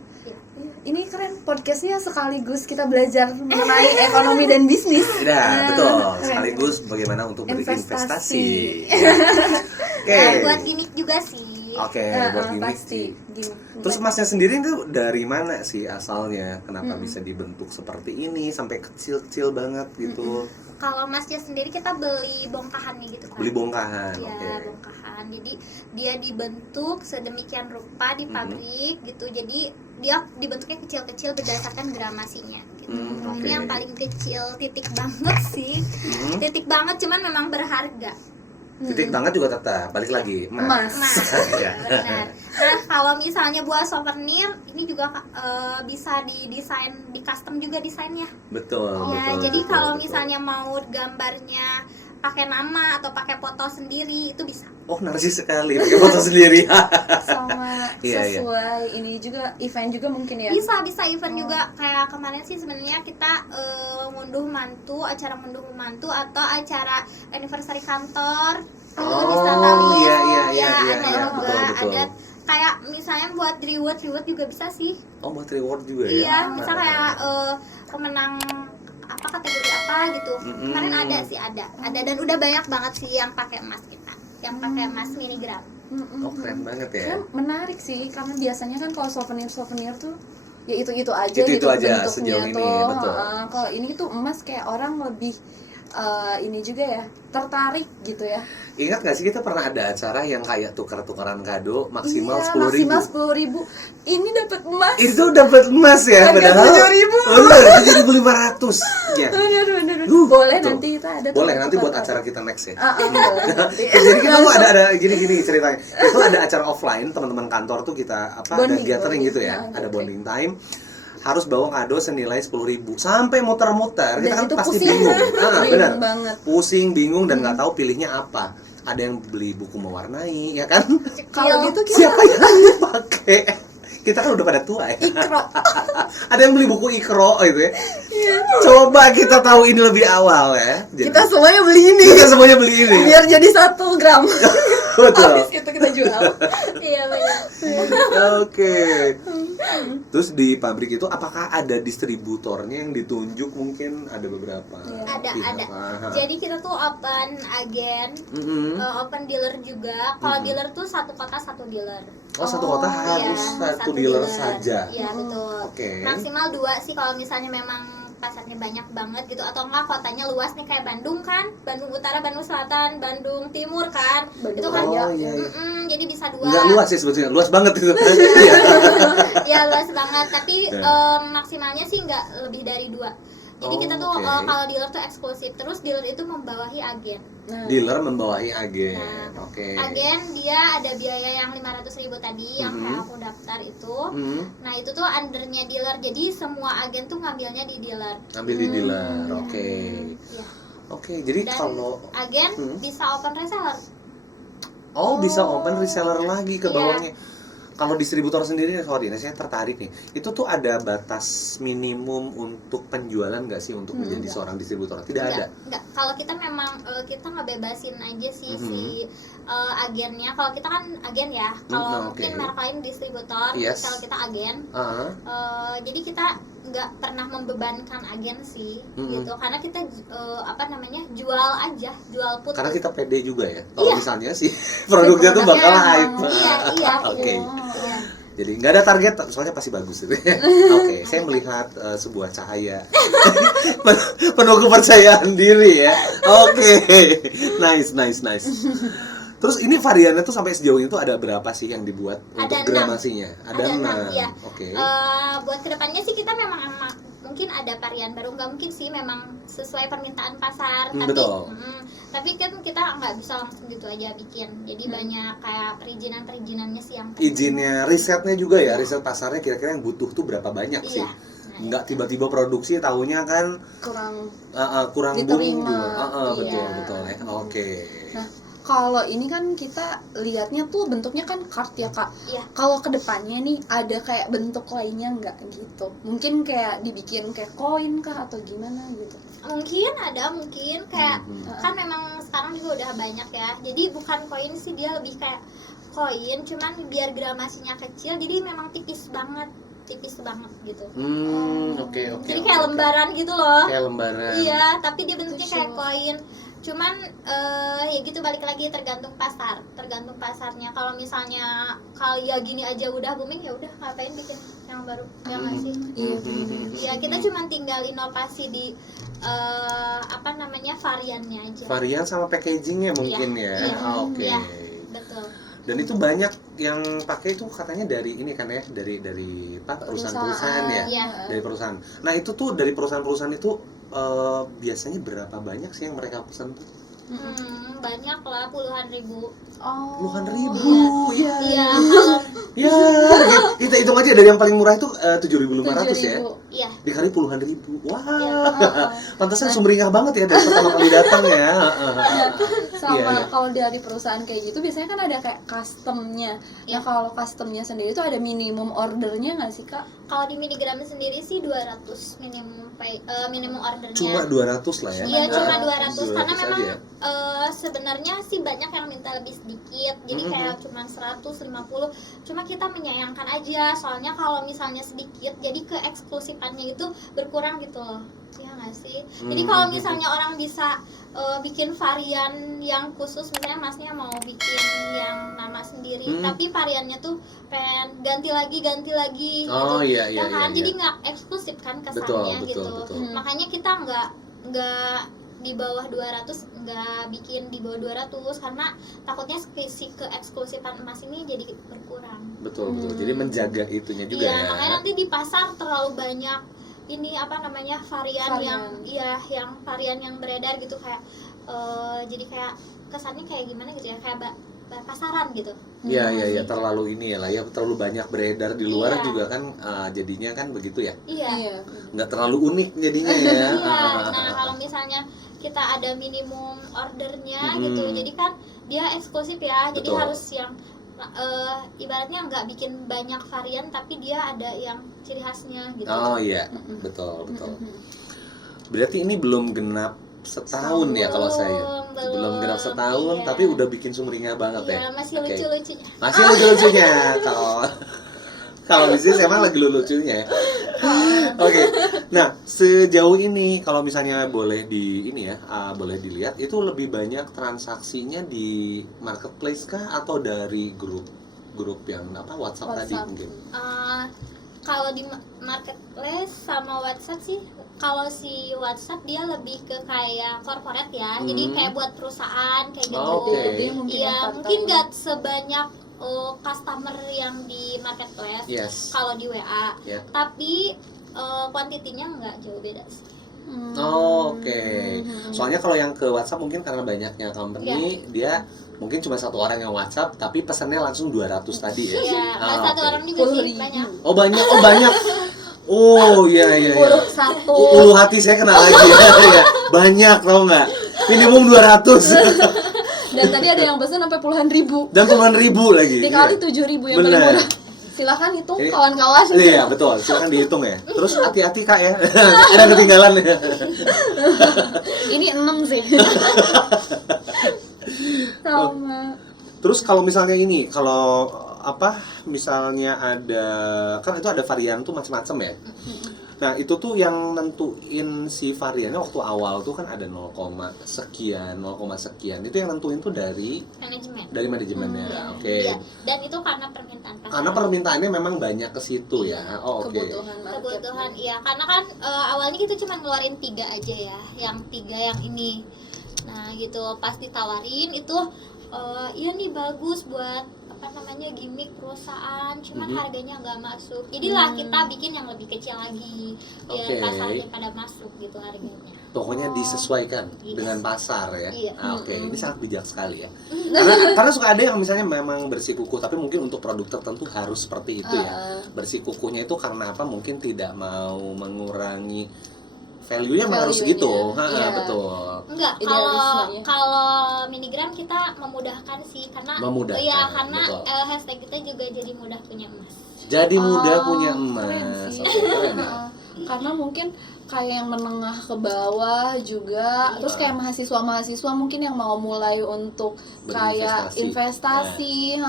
Ini keren, podcastnya sekaligus kita belajar mengenai ekonomi dan bisnis. Ya, betul. Keren. Sekaligus bagaimana untuk berinvestasi. Oke. Dan buat gimmick juga sih. Oke, buat gimmick pasti. sih. Terus emasnya sendiri itu dari mana sih asalnya? Kenapa bisa dibentuk seperti ini sampai kecil-kecil banget gitu? Kalau emasnya sendiri kita beli bongkahannya gitu kan. Beli bongkahan. Iya, Oke. bongkahan. Jadi dia dibentuk sedemikian rupa di pabrik gitu. Jadi dia dibentuknya kecil-kecil berdasarkan gramasinya gitu. Oke. Ini yang paling kecil, titik banget sih. Titik banget, cuman memang berharga. Titik banget juga tetap balik lagi Emas. Emas. Iya. Benar. Nah, kalau misalnya buat souvenir ini juga bisa didesain, di custom juga desainnya. Betul. Ya, betul, jadi betul, kalau betul. misalnya mau gambarnya pakai nama atau pakai foto sendiri itu bisa. Oh, narsis sekali pakai foto sendiri. Sama Iya, iya. sesuai ini juga event juga mungkin ya. Bisa event juga. Kayak kemarin sih sebenarnya kita ngunduh mantu, acara ngunduh mantu atau acara anniversary kantor. Itu bisa kali. iya, Ada juga, betul. ada kayak misalnya buat reward juga bisa sih. Oh, buat reward juga ya. Iya, misal kayak pemenang kategori apa apa gitu. Kemarin ada dan udah banyak banget sih yang pakai emas kita, yang pakai emas miligram. Oh keren banget ya. Kan menarik sih, karena biasanya kan kalau souvenir tuh ya itu aja Itu gitu aja bentuknya sejauh ini, tuh. betul. Kalau ini tuh emas kayak orang lebih ini juga ya, tertarik gitu ya. Ingat gak sih kita pernah ada acara yang kayak tukar-tukaran kado maksimal Iya, 10.000. maksimal 10.000. Ini dapat emas. Itu dapat emas ya, Harga padahal 7.000. bener, 7.500 ya. Bener. Boleh betul. nanti kita ada Boleh nanti buat tukar-tukar. acara kita next ya. Boleh nanti. Jadi kita tuh ada gini ceritanya. Itu ada acara offline, teman-teman kantor tuh kita Bonding, ada gathering bonding. gitu ya. Nah, Ada gathering. bonding time. Harus bawa kado senilai 10.000 sampai muter-muter. Kita Dan kan itu pasti pusing. bingung. Bingung Benar. banget. Pusing, bingung dan nggak tahu pilihnya apa. Ada yang beli buku mewarnai, ya kan? Kalau gitu kita Siapa yang pakai? Kita kan udah pada tua ya. ikro. Ada yang beli buku Ikro gitu ya. Coba kita tahu ini lebih awal ya. Jadi, Kita semuanya beli ini. kita semuanya beli ini. Biar jadi 1 gram. Betul. Habis itu kita jual. Iya benar. Oke. Terus di pabrik itu apakah ada distributornya yang ditunjuk, mungkin ada beberapa? Ada. Aha. Jadi kita tuh open agen, open dealer juga. Kalau dealer tuh satu kota satu dealer. Oh, satu kota harus Iya, satu dealer saja. Iya betul. Oke. Maksimal 2 sih kalau misalnya memang pasarnya banyak banget gitu, atau enggak kotanya luas nih kayak Bandung kan, Bandung Utara, Bandung Selatan, Bandung Timur kan. Bandung Itu kan Raya. Oh, iya. jadi bisa 2. Enggak luas sih sebetulnya, luas banget itu. Iya. Ya luas banget, tapi Dan- maksimalnya sih nggak lebih dari 2. Jadi Oh, kita tuh oke. kalau dealer tuh eksklusif, terus dealer itu membawahi agen. Dealer membawahi agen. Nah, Oke. Agen dia ada biaya yang 500.000 tadi yang kayak aku daftar itu. Nah itu tuh undernya dealer, jadi semua agen tuh ngambilnya di dealer. Ambil di dealer. Oke. Ya. Oke, jadi Dan kalau agen bisa open reseller. bisa open reseller lagi ke Iya. bawahnya. Kalau distributor sendiri, sorry, saya tertarik nih. Itu tuh ada batas minimum untuk penjualan nggak sih untuk menjadi seorang distributor? Tidak ada. Enggak. Kalau kita memang kita ngebebasin aja sih si agennya. Kalau kita kan agen ya. Kalau mungkin merek lain distributor, Yes. kalau kita agen. Jadi kita nggak pernah membebankan agen sih gitu, karena kita jual aja, jual putih. Karena kita pede juga ya. Kalau Iya. misalnya sih produknya tuh bakal hype. Iya. Oke. Iya. Jadi nggak ada target, soalnya pasti bagus itu. Oke, saya melihat sebuah cahaya penuh kepercayaan diri ya. Oke, nice. Terus ini variannya tuh sampai sejauh ini tuh ada berapa sih yang dibuat untuk 6. gramasinya? Ada 6. Iya. Oke. Buat kedepannya sih kita memang mungkin ada varian baru, nggak mungkin sih, memang sesuai permintaan pasar. Betul. Tapi kan kita nggak bisa langsung gitu aja bikin. Jadi banyak kayak perizinannya sih yang Izinnya, risetnya juga ya, riset pasarnya kira-kira yang butuh tuh berapa banyak sih? Iya. Nggak tiba-tiba produksi tahunya kan kurang booming diterima. juga. Iya. Betul ya. Oke. Nah, kalau ini kan kita lihatnya tuh bentuknya kan card ya Kak. Iya. Kalau kedepannya nih ada kayak bentuk lainnya nggak gitu? Mungkin kayak dibikin kayak koin kah atau gimana gitu? Mungkin kayak kan memang sekarang juga udah banyak ya. Jadi bukan koin sih, dia lebih kayak koin, cuman biar gramasinya kecil, jadi memang tipis banget gitu. Oke. Jadi kayak lembaran gitu loh. Kayak lembaran. Iya, tapi dia bentuknya kayak koin. Cuman ya gitu, balik lagi tergantung pasarnya. Kalau misalnya ya gini aja udah booming, ya udah ngapain bikin yang baru, ya nggak sih? Iya, kita cuma tinggal inovasi di variannya aja. Varian sama packagingnya mungkin ya. Iya. Oke. Iya, betul. Dan itu banyak yang pakai itu katanya dari ini kan ya, dari perusahaan-perusahaan ya. Iya. Dari perusahaan. Nah, itu tuh dari perusahaan-perusahaan itu biasanya berapa banyak sih yang mereka pesan tuh? Banyak lah, puluhan ribu. Puluhan ribu. Iya. Iya, kalau Ya, kita hitung aja dari yang paling murah itu 7.500 ya. iya. Dikali puluhan ribu. Wah. Iya. Pantesan sumringah banget ya dari pertama kali datang ya. Sama Iya. kalau dari perusahaan kayak gitu biasanya kan ada kayak customnya. Nah kalau customnya sendiri tuh ada minimum ordernya nggak sih Kak? Kalau di miligram sendiri sih 200 minimum ordernya. Cuma 200 lah ya. Iya, cuma 200 karena 200 memang aja. sebenarnya sih banyak yang minta lebih sedikit. Jadi kayak cuma 150. Cuma kita menyayangkan aja, soalnya kalau misalnya sedikit jadi keeksklusifannya itu berkurang gitu loh, ya nggak sih? Jadi kalau misalnya orang bisa bikin varian yang khusus, misalnya masnya mau bikin yang nama sendiri tapi variannya tuh pengen ganti lagi Oh, gitu, iya, kan? iya. Jadi nggak eksklusif kan kesannya Betul, gitu. betul. Makanya kita nggak di bawah 200, nggak bikin di bawah 200 karena takutnya si keeksklusifan emas ini jadi berkurang. Betul. Jadi menjaga itunya juga Iya, ya. makanya nanti di pasar terlalu banyak ini apa namanya varian yang yang varian yang beredar gitu, kayak jadi kayak kesannya kayak gimana gitu ya, kayak pasaran gitu. Iya, terlalu ini ya lah ya, terlalu banyak beredar di luar Iya. juga kan, jadinya kan begitu ya. Iya. Nggak terlalu unik jadinya ya. Iya. Nah, kalau misalnya kita ada minimum ordernya gitu, jadi kan dia eksklusif ya, jadi Betul. harus yang ibaratnya nggak bikin banyak varian tapi dia ada yang ciri khasnya gitu. Oh iya, betul. Berarti ini belum genap setahun ya kalau saya. Belum genap setahun, iya. tapi udah bikin sumringah banget ya. Iya, masih Oke. lucu-lucunya. Masih lucu-lucunya kalau bisnis emang lagi lucunya ya. Oke. Nah, sejauh ini kalau misalnya boleh boleh dilihat, itu lebih banyak transaksinya di marketplace kah atau dari grup yang WhatsApp tadi mungkin? Kalau di marketplace sama WhatsApp sih, kalau si WhatsApp dia lebih ke kayak corporate ya, jadi kayak buat perusahaan kayak gitu. Oke. Iya, mungkin nggak sebanyak customer yang di marketplace. Yes. Kalau di WA, Ya. tapi kuantitinya nggak jauh beda sih. Oke. Soalnya kalau yang ke WhatsApp mungkin karena banyaknya company, dia mungkin cuma satu orang yang WhatsApp tapi pesannya langsung 200 tadi ya. Iya, nggak satu oke. orang juga sih, banyak. Oh banyak. Oh iya. Satu. Ulu hati saya kena lagi ya. Banyak tau nggak? Minimum 200 Dan tadi ada yang pesan sampai puluhan ribu. dan puluhan ribu lagi. Dikali Iya. 7.000 yang paling Bener. murah. Silakan hitung Ini- kawan-kawan. Iya betul, silakan dihitung ya. Terus hati-hati Kak ya, ada ketinggalan ya. Ini 6 sih. Sama. Terus kalau misalnya ini, kalau misalnya ada, kan itu ada varian tuh macam-macam ya. Nah itu tuh yang nentuin si variannya waktu awal tuh kan ada 0, sekian, 0, sekian. Itu yang nentuin tuh dari manajemennya. Oke. Iya, dan itu karena permintaan pasar. Karena permintaannya memang banyak ke situ ya. Oh, oke. Kebutuhan market. Kebutuhan, iya, karena kan awalnya kita cuma ngeluarin 3 aja ya, yang 3 yang ini. Nah gitu, pas ditawarin itu iya nih bagus buat gimmick perusahaan, cuman harganya nggak masuk. Jadilah kita bikin yang lebih kecil lagi biar Oke. pasarnya pada masuk gitu harganya. Pokoknya disesuaikan Yes. dengan pasar ya. Iya. Oke, ini sangat bijak sekali ya. Karena suka ada yang misalnya memang bersikukuh, tapi mungkin untuk produk tertentu harus seperti itu ya. Bersikukuhnya itu karena apa? Mungkin tidak mau mengurangi value-nya memang harus Value-nya, gitu. iya. Betul. Enggak, Idealismenya. kalau minigram kita memudahkan sih karena Memudahkan, iya, karena betul. hashtag kita juga jadi mudah punya emas. Jadi mudah punya keren emas. sih. Oke, keren ya. Karena mungkin kayak yang menengah ke bawah juga, terus kayak mahasiswa mungkin yang mau mulai untuk kayak investasi,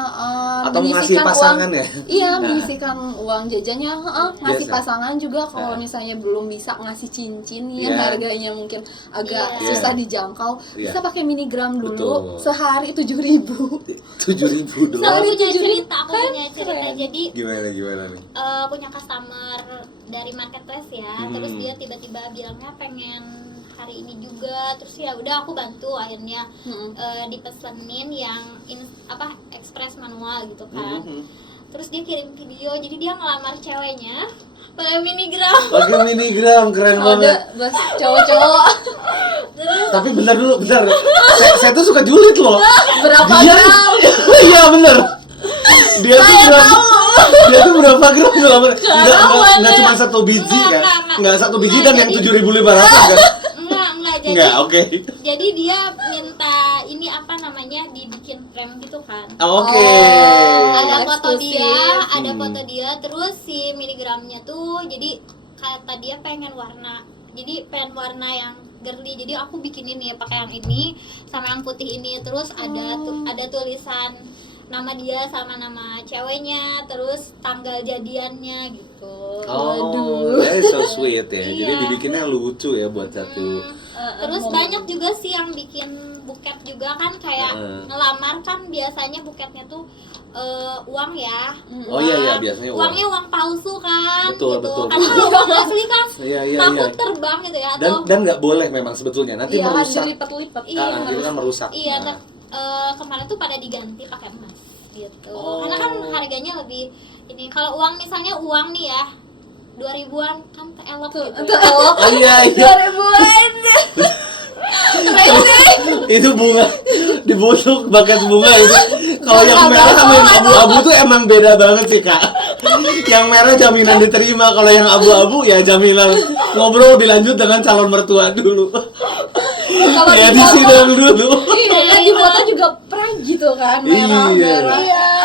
Atau ngasih pasangan ya. Iya, menyisihkan uang jajannya, ngasih Biasa. pasangan juga kalau misalnya belum bisa ngasih cincin yang Iya. harganya mungkin agak Iya. susah dijangkau, Iya. bisa pakai minigram dulu. Betul. Sehari 7.000. 7.000 Aku doang. punya 7.000 cerita, aku kan punya cerita. keren. Jadi Gimana nih? punya customer dari marketplace ya, terus dia tiba-tiba bilangnya pengen hari ini juga, terus ya udah aku bantu akhirnya dipesenin yang express manual gitu kan. Terus dia kirim video, jadi dia ngelamar ceweknya pakai minigram. Pakai minigram, keren banget. Bos cowok-cowok Tapi bentar dulu. Saya tuh suka julid loh. berapa Dia, gram? iya bener. Dia tuh berapa gram ngelamar? Enggak cuma 1 biji kan? Enggak 1 biji dan yang 7.500 kan? Enggak, jadi Enggak, oke. jadi dia minta ini dibikin frame gitu kan. Oke. Ada foto eksklusif. dia, terus si miligramnya tuh jadi kata dia pengen warna yang girly, jadi aku bikinin ya pakai yang ini sama yang putih ini, terus ada tulisan nama dia sama nama ceweknya, terus tanggal jadiannya gitu. Oh, that's so sweet ya. Jadi Iya. dibikinnya lucu ya buat satu. Terus banyak juga sih yang bikin buket juga kan, kayak ngelamar kan biasanya buketnya tuh uang ya. Oh iya biasanya uang. Uangnya uang palsu kan. Betul, gitu. betul, Karena betul. kalau uang asli kan Iya. takut terbang gitu ya, atau Dan nggak boleh memang sebetulnya nanti Iya, kan merusak. dilipat-lipat. Iya, Itu kan merusak. Iya, Nah. kemarin tuh pada diganti pakai emas gitu. Oh. Karena kan harganya lebih ini. Kalau uang misalnya uang nih ya 2000-an kan elok Tuh, gitu. tuh elok. Oh iya. 2000-an. Itu bunga dibusuk bakat bunga itu. Kalau yang merah sama yang abu-abu tuh emang beda banget sih Kak. Yang merah jaminan diterima, kalau yang abu-abu ya jaminan ngobrol lebih lanjut dengan calon mertua dulu. Kalau Ya di di foto, sidang dulu. iya, kan di foto juga prank gitu kan, merah, Iya. merah.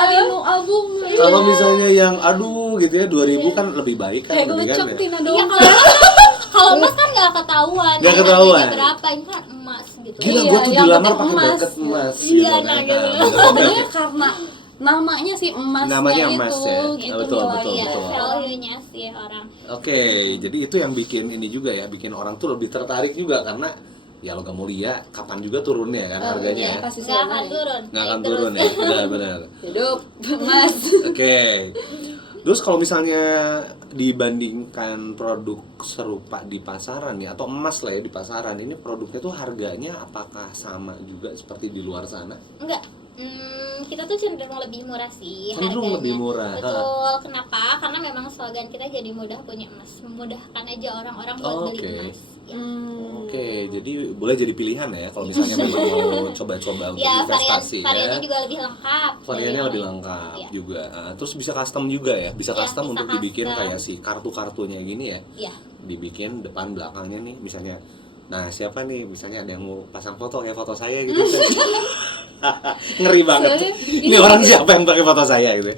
Aduh, album. Kalau misalnya yang aduh gitu ya 2000 kan lebih baik kan kayak lebih gelecok kan ya. Tina Iya, doang. kalau emas kan nggak ketahuan. Nggak ini ketahuan. harganya berapa, ini kan emas gitu. Gila Iya, gua tuh yang dilamar penting pakai emas. bucket emas Iya, kan. nah, gitu. Sebenarnya karena namanya sih emasnya Namanya itu, emas ya. gitu Betul, nilainya. betul, Iya, betul. value-nya sih orang. Oke, jadi itu yang bikin ini juga ya, bikin orang tuh lebih tertarik juga karena ya logam mulia kapan juga turunnya kan harganya Iya, ya. pasti Nggak akan turun. turun. Nggak akan Naik turun terus. ya, benar-benar. Hidup emas. Oke. Terus kalau misalnya dibandingkan produk serupa di pasaran ya atau emas lah ya di pasaran, ini produknya tuh harganya apakah sama juga seperti di luar sana? Enggak. Kita tuh cenderung lebih murah sih Cenderung harganya. lebih murah. Betul. Kenapa? Karena memang slogan kita jadi mudah punya emas. Memudahkan aja orang-orang buat Oh, beli oke. emas. Ya. Oke, jadi boleh jadi pilihan ya kalau misalnya memang mau coba-coba untuk Ya, investasi variannya ya. juga lebih lengkap. Variannya dari lebih yang lain. lengkap Iya. juga. Terus bisa custom juga ya, bisa Iya, custom bisa untuk dibikin custom. kayak si kartu-kartunya gini ya. Iya. Dibikin depan belakangnya nih, misalnya. Nah siapa nih, misalnya ada yang mau pasang foto kayak foto saya gitu. Ngeri banget. Soalnya Ini orang siapa yang pakai foto saya gitu?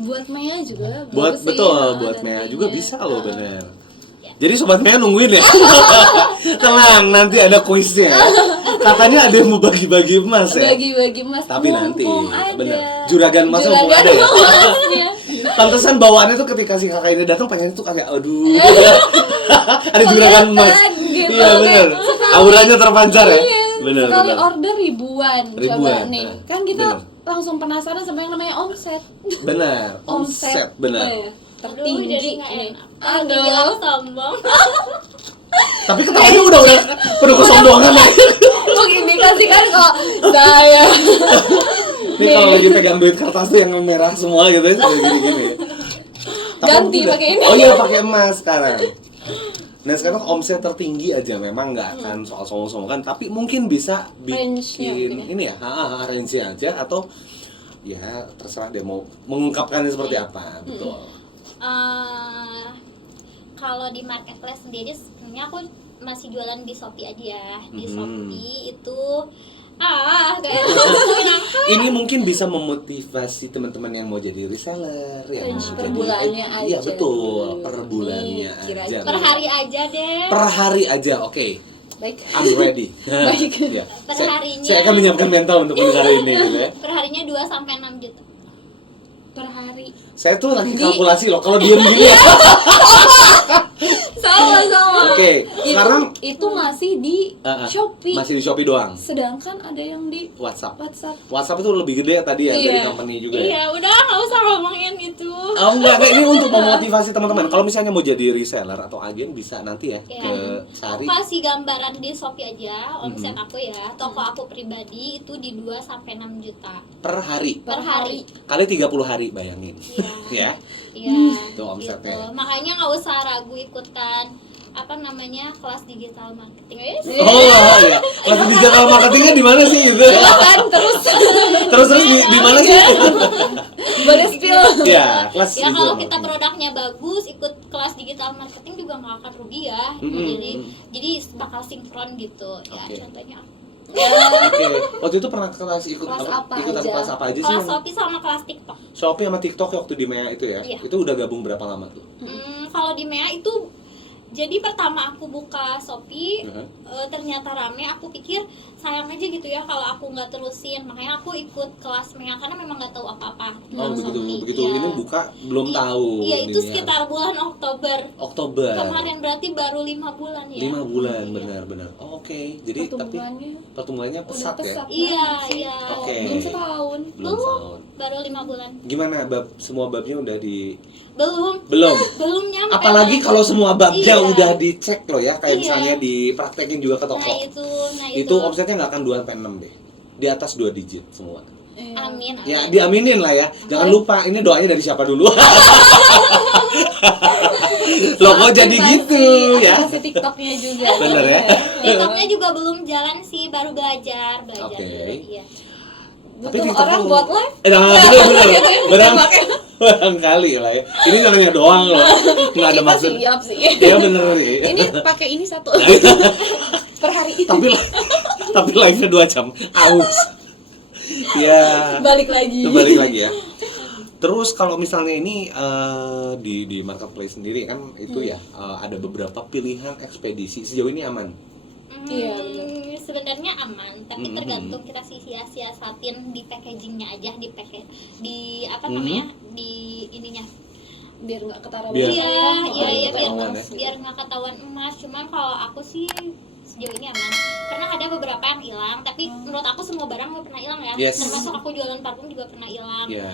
Buat Mea juga. Buat bagus sih, betul, nah, buat dan Mea ini juga ya. bisa loh bener. Jadi sobat Mea nungguin ya. Tenang, nanti ada kuisnya. Katanya ada yang mau bagi-bagi emas ya. Bagi-bagi emas. Tapi nanti, mumpung ada. bener. Juragan emasnya mumpung ada ya. emasnya. Pantesan bawaannya tuh ketika si kakak ini datang pengen tuh kayak aduh. Ada juragan emas. Gitu, Iya bener. kayak Auranya terpancar ya. Iya, Bener sekali bener. order ribuan. Ribuan, Coba nih. nah, Kan kita bener. langsung penasaran sama yang namanya omset. Bener. Omset bener. Iya, Aduh, tertinggi jadi nggak ini. enak. Dibilang sombong. Tapi ketawanya udah penuh kesombongan ya. Mengindikasikan kok saya. Ini kalau lagi pegang duit kertas tuh yang merah semua gitu ya, kayak gini-gini. Tapi Ganti udah- pakai ini. Oh iya pakai emas sekarang. Nah sekarang omset tertinggi aja memang nggak akan soal sombong-sombongan, tapi mungkin bisa Range-nya bikin mungkin ya. ini ya, range-nya aja atau ya terserah dia mau mengungkapkannya seperti apa, betul. Kalau di marketplace sendiri sebenarnya aku masih jualan di Shopee aja ya. Di Mhm. Shopee itu gak enak. Ini mungkin bisa memotivasi teman-teman yang mau jadi reseller, yang Range mau per jadi bulannya iya aja. betul, per bulannya Nih, kira aja. Per hari aja deh. Per hari aja, oke. Baik. I'm ready. Baik. Ya. Per Saya- harinya. Saya akan menyiapkan mental untuk mendengar ini gitu ya. Perharinya 2 sampai 6 juta. Per hari. Saya tuh lagi Jadi- kalkulasi loh, kalau diem gini ya. Sama. Oke, sekarang Itu masih di Shopee. masih di Shopee doang. Sedangkan ada yang di WhatsApp. WhatsApp. WhatsApp itu lebih gede tadi ya dari Iya. company juga ya. Iya, udah nggak usah ngomongin itu. Oh enggak, ini untuk memotivasi teman-teman. Kalau misalnya mau jadi reseller atau agen bisa nanti ya Iya. ke Sari. Aku kasih gambaran di Shopee aja, omset aku ya. Toko aku pribadi itu di 2 sampai 6 juta Per hari. per hari. Kali 30 hari bayangin. Ya. Iya. Itu omsetnya. Gitu. Makanya nggak usah ragu ikutan apa namanya kelas digital marketing. Oh iya. Kelas digital marketingnya di mana sih itu? Silakan terus. Terus di mana sih? Boleh spill. Ya, kelas Ya digital kalau kita marketing. produknya bagus, ikut kelas digital marketing juga nggak akan rugi ya. Jadi bakal sinkron gitu. Ya Oke. contohnya Oke, waktu itu pernah kelas Kelas apa ikutan aja? kelas apa aja sih? kelas yang- Shopee sama kelas TikTok. Shopee sama TikTok waktu di Mea itu ya? Iya. Itu udah gabung berapa lama tuh? Kalau di Mea itu Jadi pertama aku buka Shopee, ternyata rame. Aku pikir sayang aja gitu ya kalau aku nggak terusin. Makanya aku ikut kelas Mea karena memang nggak tahu apa-apa tentang Shopee. begitu. Ya. Ini buka belum tahu. Iya, itu ininya. sekitar bulan Oktober. Kemarin berarti baru 5 bulan ya. 5 bulan, Iya. benar-benar. Oke. Jadi tapi pertumbuhannya pesat ya. Iya. Oke. Belum setahun. Belum setahun. Baru 5 bulan. Gimana semua babnya udah di Belum nyampe. apalagi loh. kalau semua babnya Iya. udah dicek loh ya, kayak Iya. misalnya dipraktekin juga ke toko. Nah itu omsetnya nggak akan 2-6 deh, di atas 2 digit semua. Amin. Ya diaminin lah ya, jangan lupa ini doanya dari siapa dulu. Loh kok jadi gitu ya. Kasih TikToknya juga. Bener ya. TikToknya juga belum jalan sih, baru belajar Oke. dulu. Iya. Tapi Butuh TikTok orang tuh- buat live. bener. Barangkali lah ya. Ini namanya doang loh, nggak ada maksud. Siap sih. Ya bener nih. Ini pakai ini satu Nah, itu. per hari itu. tapi live-nya 2 jam. Aus. Ya. Balik lagi. Balik lagi ya. Terus kalau misalnya ini di marketplace sendiri kan itu ya ada beberapa pilihan ekspedisi, sejauh ini aman. Iya, benar. Sebenarnya aman, tapi tergantung kita siasatin di packagingnya aja, di apa namanya, di ininya. Biar nggak ketara Biar- Iya, ketahuan ya. biar nggak ketahuan emas. Cuman kalau aku sih sejauh ini aman, karena ada beberapa yang hilang, tapi menurut aku semua barang nggak pernah hilang ya. Yes. Termasuk aku jualan parfum juga pernah hilang. Ya.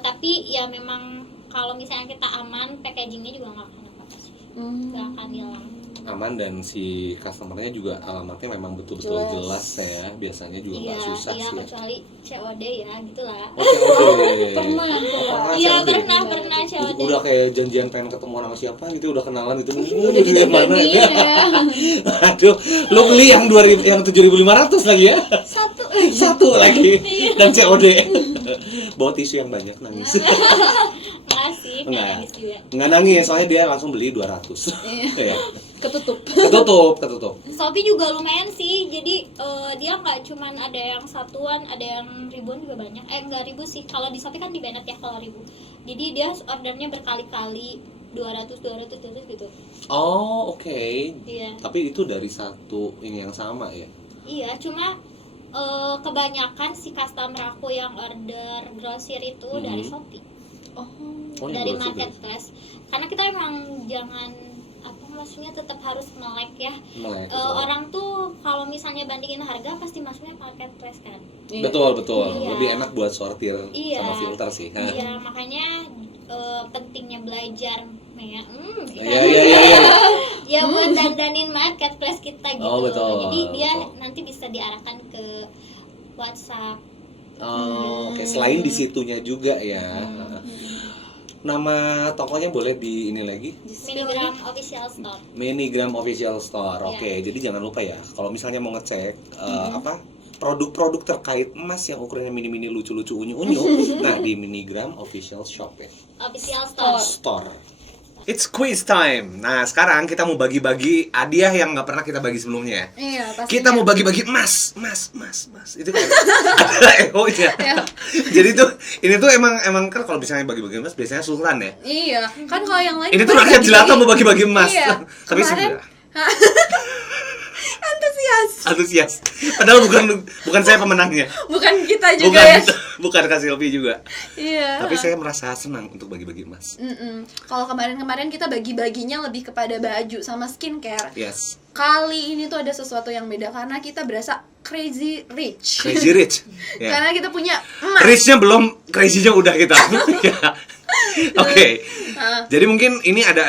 Tapi ya memang kalau misalnya kita aman, packagingnya juga nggak akan apa-apa sih, nggak akan hilang. Aman, dan si customernya juga alamatnya memang betul-betul jelas ya, biasanya juga nggak susah Iya, sih ya. kecuali COD ya, gitulah. Oke. Pernah. Iya, COD. pernah COD. Udah kayak janjian pengen ketemu sama siapa gitu, udah kenalan gitu. Udah Di mana didandanin ya? ya. Aduh, lo beli yang 2000, yang 7.500 lagi ya? Satu lagi. Dan COD. Bawa tisu yang banyak, nangis. Makasih, Enggak. nangis juga. Nggak nangis, soalnya dia langsung beli 200. Iya. Ketutup. Ketutup. Shopee juga lumayan sih, jadi dia nggak cuman ada yang satuan, ada yang ribuan juga banyak. Nggak ribu sih, kalau di Shopee kan di Bennett ya kalau ribu. Jadi dia ordernya berkali-kali 200 gitu. Oh, oke. Iya. Tapi itu dari satu ini yang sama ya? Iya, cuma kebanyakan si customer aku yang order grosir itu dari Shopee, Oh, dari yang marketplace. Karena kita emang jangan maksudnya tetap harus melek ya. Melek, Orang tuh kalau misalnya bandingin harga pasti masuknya marketplace kan. Betul. Iya. Lebih enak buat sortir Iya. sama filter sih. Iya, makanya pentingnya belajar Mea. Iya. Ya buat dandanin marketplace kita gitu. Oh, betul. Jadi dia Betul. nanti bisa diarahkan ke WhatsApp. Oh, oke. Selain di situnya juga ya. Nama tokonya boleh di ini lagi? Minigram Official Store. Minigram Official Store. Oke, jadi jangan lupa ya, kalau misalnya mau ngecek apa produk-produk terkait emas yang ukurannya mini-mini, lucu-lucu, unyu-unyu, nah di Minigram Official Shop ya. Official Store. Store. It's quiz time. Nah, sekarang kita mau bagi-bagi hadiah yang nggak pernah kita bagi sebelumnya. Iya, pasti. Kita mau bagi-bagi emas. Itu kan oh iya. Jadi tuh ini tuh emang kan kalau misalnya bagi-bagi emas biasanya sultan ya. Iya, kan kalau yang lain Ini tuh rakyat jelata mau bagi-bagi emas. Iya. Tapi Kemarin- sebenarnya antusias. Padahal bukan saya pemenangnya. Bukan kita juga ya. Bukan Kak Silvi juga. Iya. Tapi saya merasa senang untuk bagi-bagi emas. Kalau kemarin kita bagi-baginya lebih kepada baju sama skincare. Yes. Kali ini tuh ada sesuatu yang beda karena kita berasa crazy rich. Crazy rich. Ya. Karena kita punya emas. Rich-nya belum, crazy-nya udah kita. Ya. Oke. Jadi mungkin ini ada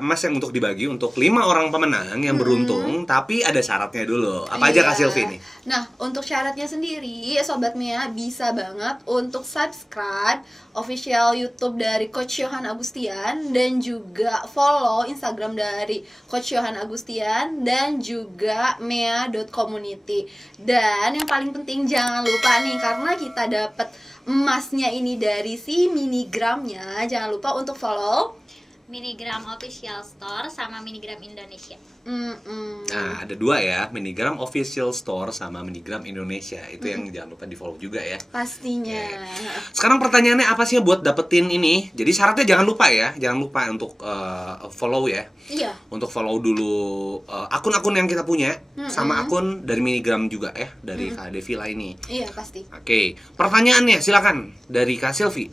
emas yang untuk dibagi untuk 5 orang pemenang yang beruntung, tapi ada syaratnya dulu. Apa aja Kak Iya. Silvi nih? Nah, untuk syaratnya sendiri, Sobat Mea bisa banget untuk subscribe official YouTube dari Coach Yohan Agustian dan juga follow Instagram dari Coach Yohan Agustian dan juga mea.community. Dan yang paling penting jangan lupa nih, karena kita dapat emasnya ini dari si minigramnya, jangan lupa untuk follow Minigram Official Store sama Minigram Indonesia. Nah, ada 2 ya, Minigram Official Store sama Minigram Indonesia. Itu yang jangan lupa di-follow juga ya. Pastinya. Sekarang pertanyaannya apa sih buat dapetin ini? Jadi syaratnya jangan lupa ya, jangan lupa untuk follow ya. Iya. Untuk follow dulu akun-akun yang kita punya sama akun dari Minigram juga ya, dari Kak Devila ini. Iya, pasti. Oke, pertanyaannya silakan dari Kak Silvi.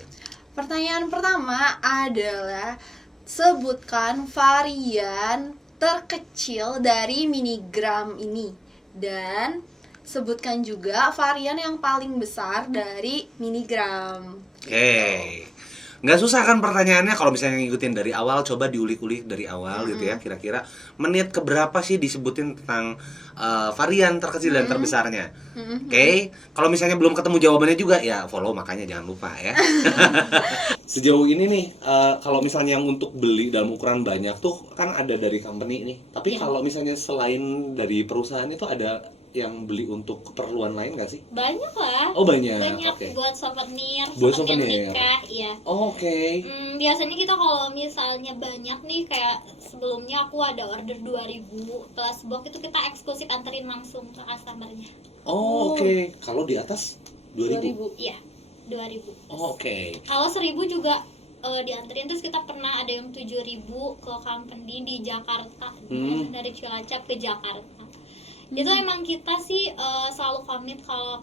Pertanyaan pertama adalah sebutkan varian terkecil dari minigram ini dan sebutkan juga varian yang paling besar dari minigram. Oke. Nggak susah kan pertanyaannya kalau misalnya ngikutin dari awal, coba diulik-ulik dari awal gitu ya. Kira-kira menit keberapa sih disebutin tentang varian terkecil dan terbesarnya. Oke. Kalau misalnya belum ketemu jawabannya juga ya follow, makanya jangan lupa ya. Sejauh ini nih, kalau misalnya yang untuk beli dalam ukuran banyak tuh kan ada dari company nih. Tapi kalau misalnya selain dari perusahaan itu ada yang beli untuk keperluan lain nggak sih? Banyak lah. Oh banyak. Banyak buat souvenir, Buat souvenir souvenir. nikah, iya. Oh, oke. Biasanya kita kalau misalnya banyak nih, kayak sebelumnya aku ada order 2000 plus box, itu kita eksklusif anterin langsung ke customernya. Oh, oke. Kalau di atas 2000. Iya, 2000. Oh, oke. Kalau 1000 juga dianterin, terus kita pernah ada yang 7000 ke company di Jakarta, dari Cilacap ke Jakarta. Itu emang kita sih selalu komit kalau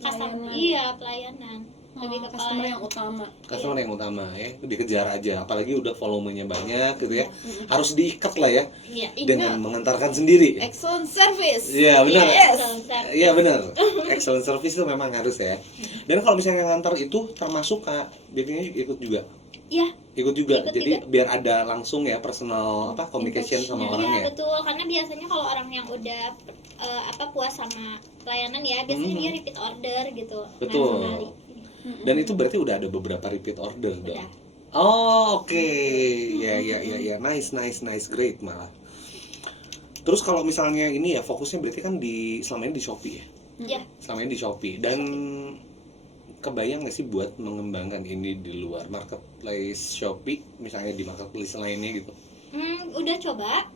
customer, pelayanan lebih ke customer yang utama. Customer yang utama ya, dikejar aja. Apalagi udah volumenya banyak gitu ya. Harus diikat lah ya, dengan mengantarkan sendiri. Excellent service. Iya benar. Yes. Iya benar. Excellent service itu memang harus ya. Dan kalau misalnya ngantar itu termasuk Kak Devinya ikut juga. Iya. Ikut juga. Ikut Jadi juga. biar ada langsung ya personal communication sama Iya orangnya. betul, karena biasanya kalau orang yang udah puas sama pelayanan ya, biasanya dia repeat order gitu. Betul. Sekali. Dan itu berarti udah ada beberapa repeat order dong. Udah. Oh, oke. Ya. Nice, great malah. Terus kalau misalnya ini ya fokusnya berarti kan selama ini di Shopee ya? Iya. Selama ini di Shopee. Dan kebayang nggak sih buat mengembangkan ini di luar marketplace Shopee, misalnya di marketplace lainnya gitu? Udah coba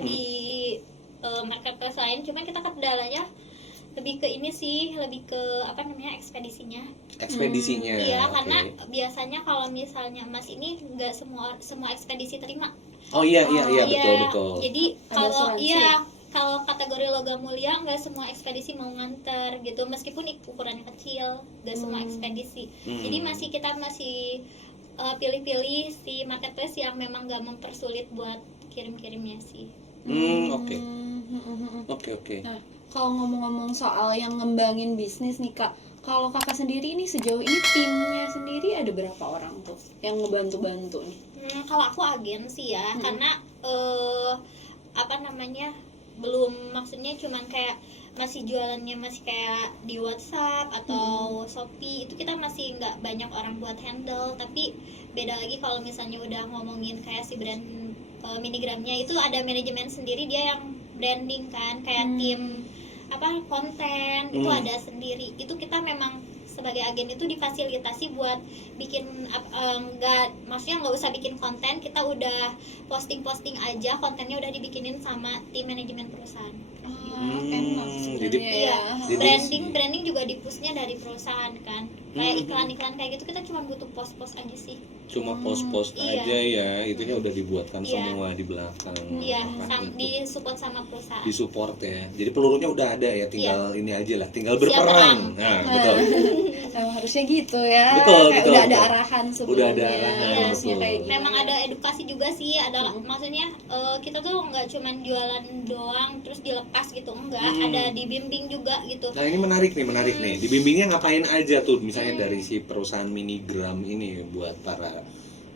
di marketplace lain, cuman kita kendalanya lebih ke ini sih, lebih ke ekspedisinya. Ekspedisinya. Iya, oke. karena biasanya kalau misalnya emas ini nggak semua ekspedisi terima. Oh iya betul. Jadi Ada asuransi. kalau kategori logam mulia nggak semua ekspedisi mau nganter gitu, meskipun ukurannya kecil, nggak semua ekspedisi. Jadi kita masih pilih-pilih si marketplace yang memang nggak mempersulit buat kirim-kirimnya sih. Oke. Nah, kalau ngomong-ngomong soal yang ngembangin bisnis nih Kak, kalau Kakak sendiri ini sejauh ini timnya sendiri ada berapa orang tuh yang ngebantu-bantu nih? Kalau aku agen sih ya, karena belum, maksudnya cuman kayak masih jualannya masih kayak di WhatsApp atau Shopee, itu kita masih nggak banyak orang buat handle. Tapi beda lagi kalau misalnya udah ngomongin kayak si brand minigramnya, itu ada manajemen sendiri, dia yang branding kan, kayak tim konten itu ada sendiri. Itu kita memang sebagai agen itu difasilitasi buat bikin maksudnya nggak usah bikin konten, kita udah posting aja, kontennya udah dibikinin sama tim manajemen perusahaan. Enak jadi- sebenarnya ya. Jadi- Branding juga dipusnya dari perusahaan kan, kayak iklan kayak gitu, kita cuma butuh post sih. Cuma post Iya. aja ya, itunya udah dibuatkan Iya. semua di belakang. Iya, Gitu. disupport sama perusahaan. Disupport ya. Jadi pelurunya udah ada ya, tinggal ini aja lah, tinggal Siap berperang. terang. Nah, betul. Emang harusnya gitu ya. Betul, Kayak betul, udah ada betul. arahan sebelumnya. Udah ada arahan, Harusnya betul. kayak gimana. Memang ada edukasi juga sih, ada maksudnya kita tuh nggak cuman jualan doang terus dilepas gitu, enggak, ada dibimbing juga gitu. Nah, ini menarik nih. Dibimbingnya ngapain aja tuh, misalnya dari si perusahaan Minigram ini buat para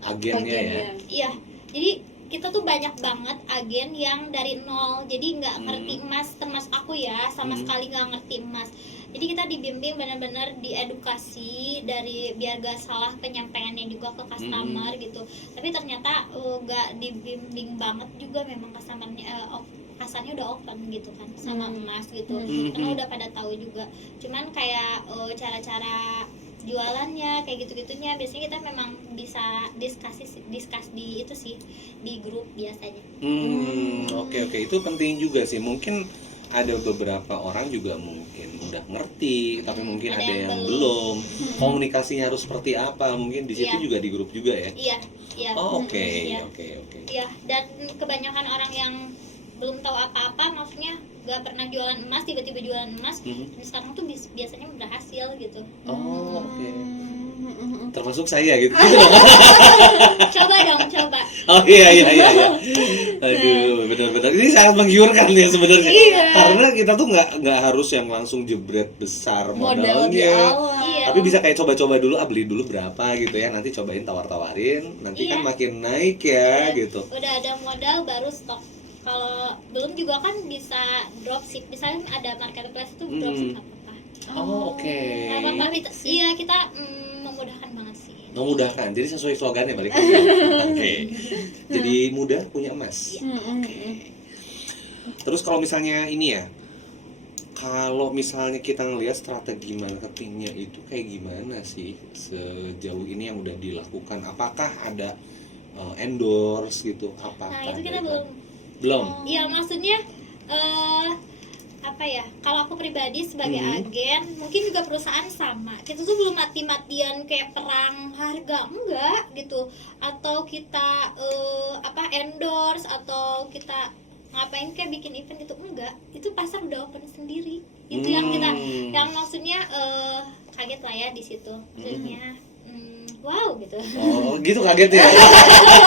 agennya ya. Iya, jadi kita tuh banyak banget agen yang dari nol, jadi nggak ngerti emas, termasuk aku ya, sama sekali nggak ngerti emas. Jadi kita dibimbing, benar-benar diedukasi dari biar gak salah penyampaiannya juga ke customer gitu. Tapi ternyata nggak dibimbing banget juga, memang customernya kasarnya udah open gitu kan sama emas gitu, karena udah pada tahu juga. Cuman kayak cara-cara jualannya kayak gitu-gitunya. Biasanya kita memang bisa diskus di itu sih, di grup biasanya. Oke, itu penting juga sih. Mungkin ada beberapa orang juga mungkin udah ngerti, tapi mungkin ada yang belum. Komunikasinya harus seperti apa? Mungkin di situ juga di grup juga ya. Iya. Oke. Iya, dan kebanyakan orang yang belum tahu apa-apa, maksudnya gak pernah jualan emas, tiba-tiba jualan emas, sekarang tuh biasanya berhasil gitu. Oke. Termasuk saya gitu. Coba dong. Oh iya. Aduh, benar-benar ini sangat menggiurkan ya sebenarnya. Iya. Karena kita tuh nggak harus yang langsung jebret besar Modal di modalnya. awal. Iya. Tapi bisa kayak coba-coba dulu, beli dulu berapa gitu ya. Nanti cobain tawar-tawarin, nanti kan makin naik ya gitu. Udah ada modal baru stok. Kalau belum juga kan bisa dropship. Misalnya ada marketplace tuh dropship apa-apa. Oke. Apa-apa kita memudahkan banget sih. Memudahkan, jadi sesuai slogannya balik lagi. Oke. Jadi mudah punya emas. Oke. Terus kalau misalnya ini ya, kalau misalnya kita ngelihat strategi marketingnya itu kayak gimana sih sejauh ini yang udah dilakukan? Apakah ada endorse gitu? Apakah? Nah itu kita belum. Iya maksudnya apa ya, kalau aku pribadi sebagai agen, mungkin juga perusahaan sama, kita tuh belum mati-matian kayak perang harga, enggak gitu, atau kita endorse, atau kita ngapain kayak bikin event gitu, enggak, itu pasar udah open sendiri. Itu yang maksudnya kaget lah ya di situ, maksudnya wow gitu. Oh gitu kaget ya.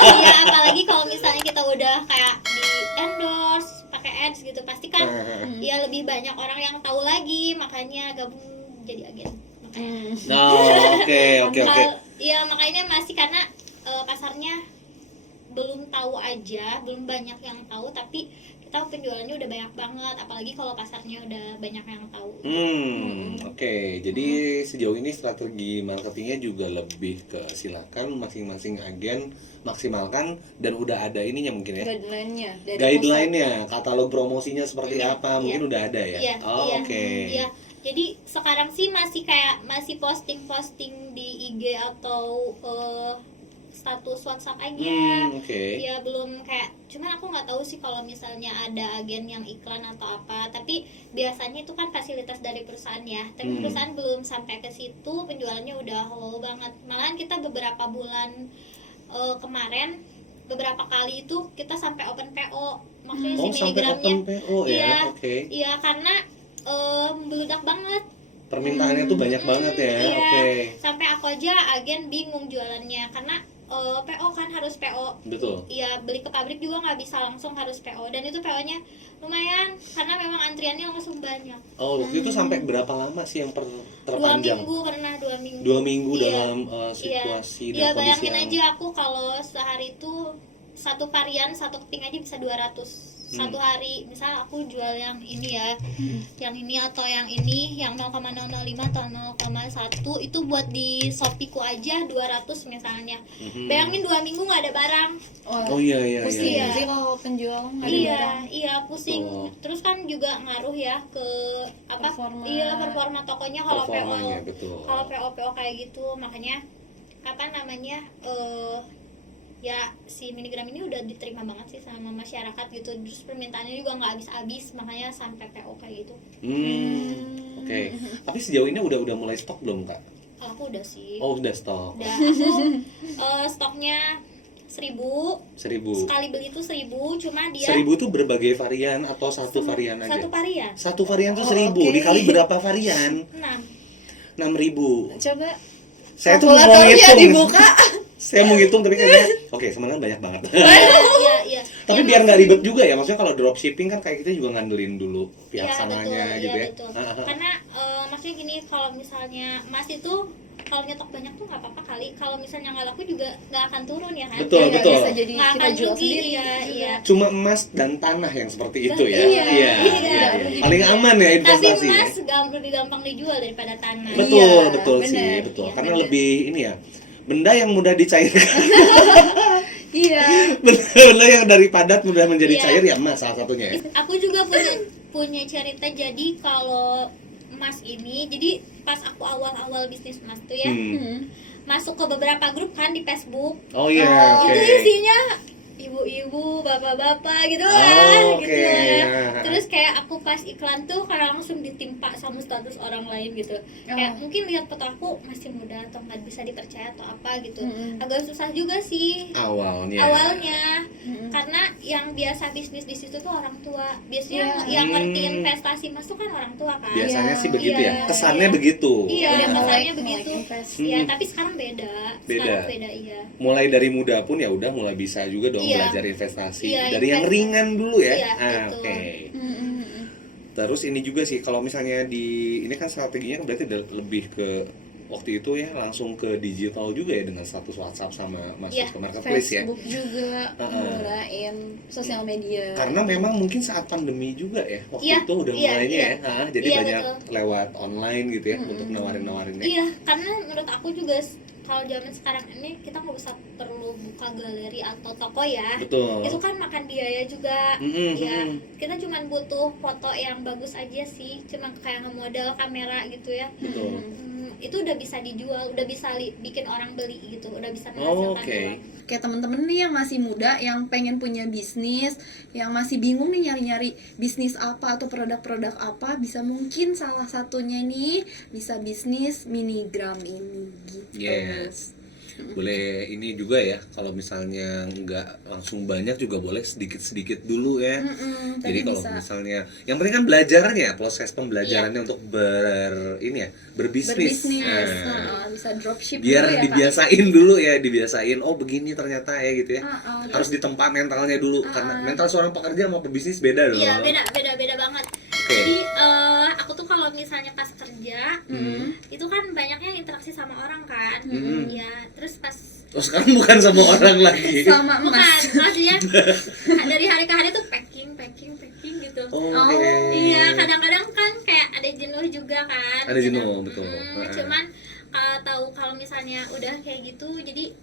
Iya, apalagi kalau misalnya kita udah kayak di endorse pakai ads gitu, pasti kan ya lebih banyak orang yang tahu lagi, makanya gabung jadi agen makanya. Oke. Iya makanya masih karena pasarnya belum tahu aja, belum banyak yang tahu, tapi kita penjualannya udah banyak banget, apalagi kalau pasarnya udah banyak yang tahu. Oke. Jadi sejauh ini strategi marketingnya juga lebih ke silakan masing-masing agen maksimalkan, dan udah ada ininya mungkin ya. Guideline-nya, katalog promosinya seperti apa, mungkin udah ada ya. Iya. Oke. Iya. Jadi sekarang sih masih posting di IG atau status WhatsApp aja. Ya belum kayak, cuman aku nggak tahu sih kalau misalnya ada agen yang iklan atau apa, tapi biasanya itu kan fasilitas dari perusahaan ya, tapi perusahaan belum sampai ke situ, penjualannya udah wow banget. Malahan kita beberapa bulan kemarin beberapa kali itu kita sampai open PO, maksudnya si miligramnya. Iya karena meludak banget. Permintaannya tuh banyak banget ya. Iya. Sampai aku aja agen bingung jualannya karena PO kan harus PO. Betul. Iya, beli ke pabrik juga nggak bisa langsung, harus PO, dan itu PO-nya lumayan karena memang antriannya langsung banyak. Waktu itu sampai berapa lama sih yang terpanjang? 2 minggu pernah, 2 minggu. 2 minggu dalam dan situasi dan kondisi. bayangin Aja aku kalau sehari itu satu varian, satu keping aja bisa 200 satu hari. Misal aku jual yang ini ya, yang ini atau yang ini, yang 0,005 atau 0,1 itu buat di Shopeeku aja 200 misalnya. Bayangin 2 minggu nggak ada barang. Iya. Pusing sih kalau penjualan nggak ada barang. Iya pusing. Terus kan juga ngaruh ya ke performa tokonya kalau PO. Kalau PO kayak gitu, makanya ya si minigram ini udah diterima banget sih sama masyarakat gitu, terus permintaannya juga nggak habis-habis, makanya sampai PO kayak gitu. Oke. Tapi sejauh ini udah mulai stok belum Kak? Kalau aku udah sih. Udah stok. Udah, aku stoknya 1000. Sekali beli itu 1000, cuma dia 1000 tuh berbagai varian atau satu varian aja? Satu varian tuh 1000, dikali berapa varian? 6.000. Coba saya tuh mau ngitung. Dibuka. Saya mau ngitung tapi kayaknya sebenarnya banyak banget. Iya. Tapi biar nggak ribet juga ya, maksudnya kalau dropshipping kan kayak kita juga ngandelin dulu pihak sananya gitu ya. Betul. Karena maksudnya gini, kalau misalnya Mas itu kalau nyetok banyak tuh nggak apa-apa kali, kalau misalnya nggak laku juga nggak akan turun ya kan? Betul. Bisa jadi nggak kita akan jual rugi, sendiri. Iya. Cuma emas dan tanah yang seperti itu ya. Iya. Paling aman ya investasi. Tapi emas lebih gampang dijual daripada tanah. Betul sih. Iya, Karena lebih ini ya, benda yang mudah dicairkan. Iya. Benda yang dari padat mudah menjadi cair ya emas salah satunya ya. Aku juga punya cerita, jadi kalau emas ini, jadi pas aku awal-awal bisnis emas tuh ya, masuk ke beberapa grup kan di Facebook. Oh iya, oke. Itu isinya ibu-ibu, bapak-bapak gitu lah, gitu lah. Terus kayak aku pas iklan tuh kayak langsung ditimpa sama status orang lain gitu. Kayak mungkin lihat foto aku masih muda atau nggak bisa dipercaya atau apa gitu. Agak susah juga sih awalnya. Karena yang biasa bisnis di situ tuh orang tua. Biasanya yang ngerti investasi emas tuh kan orang tua kan. Biasanya sih begitu ya. Kesannya begitu. Iya, kesannya begitu. Iya, tapi sekarang beda. Sekarang beda, iya. Mulai dari muda pun ya udah mulai bisa juga dong belajar investasi dari yang ringan dulu ya. Oke. Terus ini juga sih kalau misalnya ini kan strateginya berarti lebih ke waktu itu ya langsung ke digital juga ya dengan status WhatsApp sama masuk ke marketplace ya. Facebook juga menggunakan sosial media. Karena memang mungkin saat pandemi juga ya waktu itu udah mulainya ya. Jadi banyak lewat online gitu ya untuk nawarin-nawarinnya. Iya, karena menurut aku juga kalau zaman sekarang ini kita nggak usah perlu buka galeri atau toko ya. Betul. Itu kan makan biaya juga. Ya, kita cuma butuh foto yang bagus aja sih, cuma kayak ngemodel kamera gitu ya. Betul. Itu udah bisa dijual, udah bisa bikin orang beli gitu, udah bisa menghasilkan uang. Kayak temen-temen nih yang masih muda, yang pengen punya bisnis, yang masih bingung nih nyari-nyari bisnis apa atau produk-produk apa, bisa mungkin salah satunya nih bisa bisnis minigram ini gitu. Yes. Boleh ini juga ya, kalau misalnya nggak langsung banyak juga boleh sedikit-sedikit dulu ya. Jadi kalau misalnya yang penting kan belajarnya, proses pembelajarannya untuk berbisnis. Bisa dropship biar dulu ya, dibiasain dulu ya, dibiasain oh begini ternyata ya gitu ya. Harus ditempa mentalnya dulu karena mental seorang pekerja sama pebisnis beda dong. Iya, beda banget. Jadi aku tuh kalau misalnya pas kerja itu kan banyaknya interaksi sama orang kan. Ya, terus pas sekarang bukan sama orang lagi. Sama emas. Bukan, maksudnya dari hari ke hari tuh packing gitu. Iya, kadang-kadang kan kayak ada jenuh juga kan. Ada jenuh, betul. Cuman kalau misalnya udah kayak gitu, jadi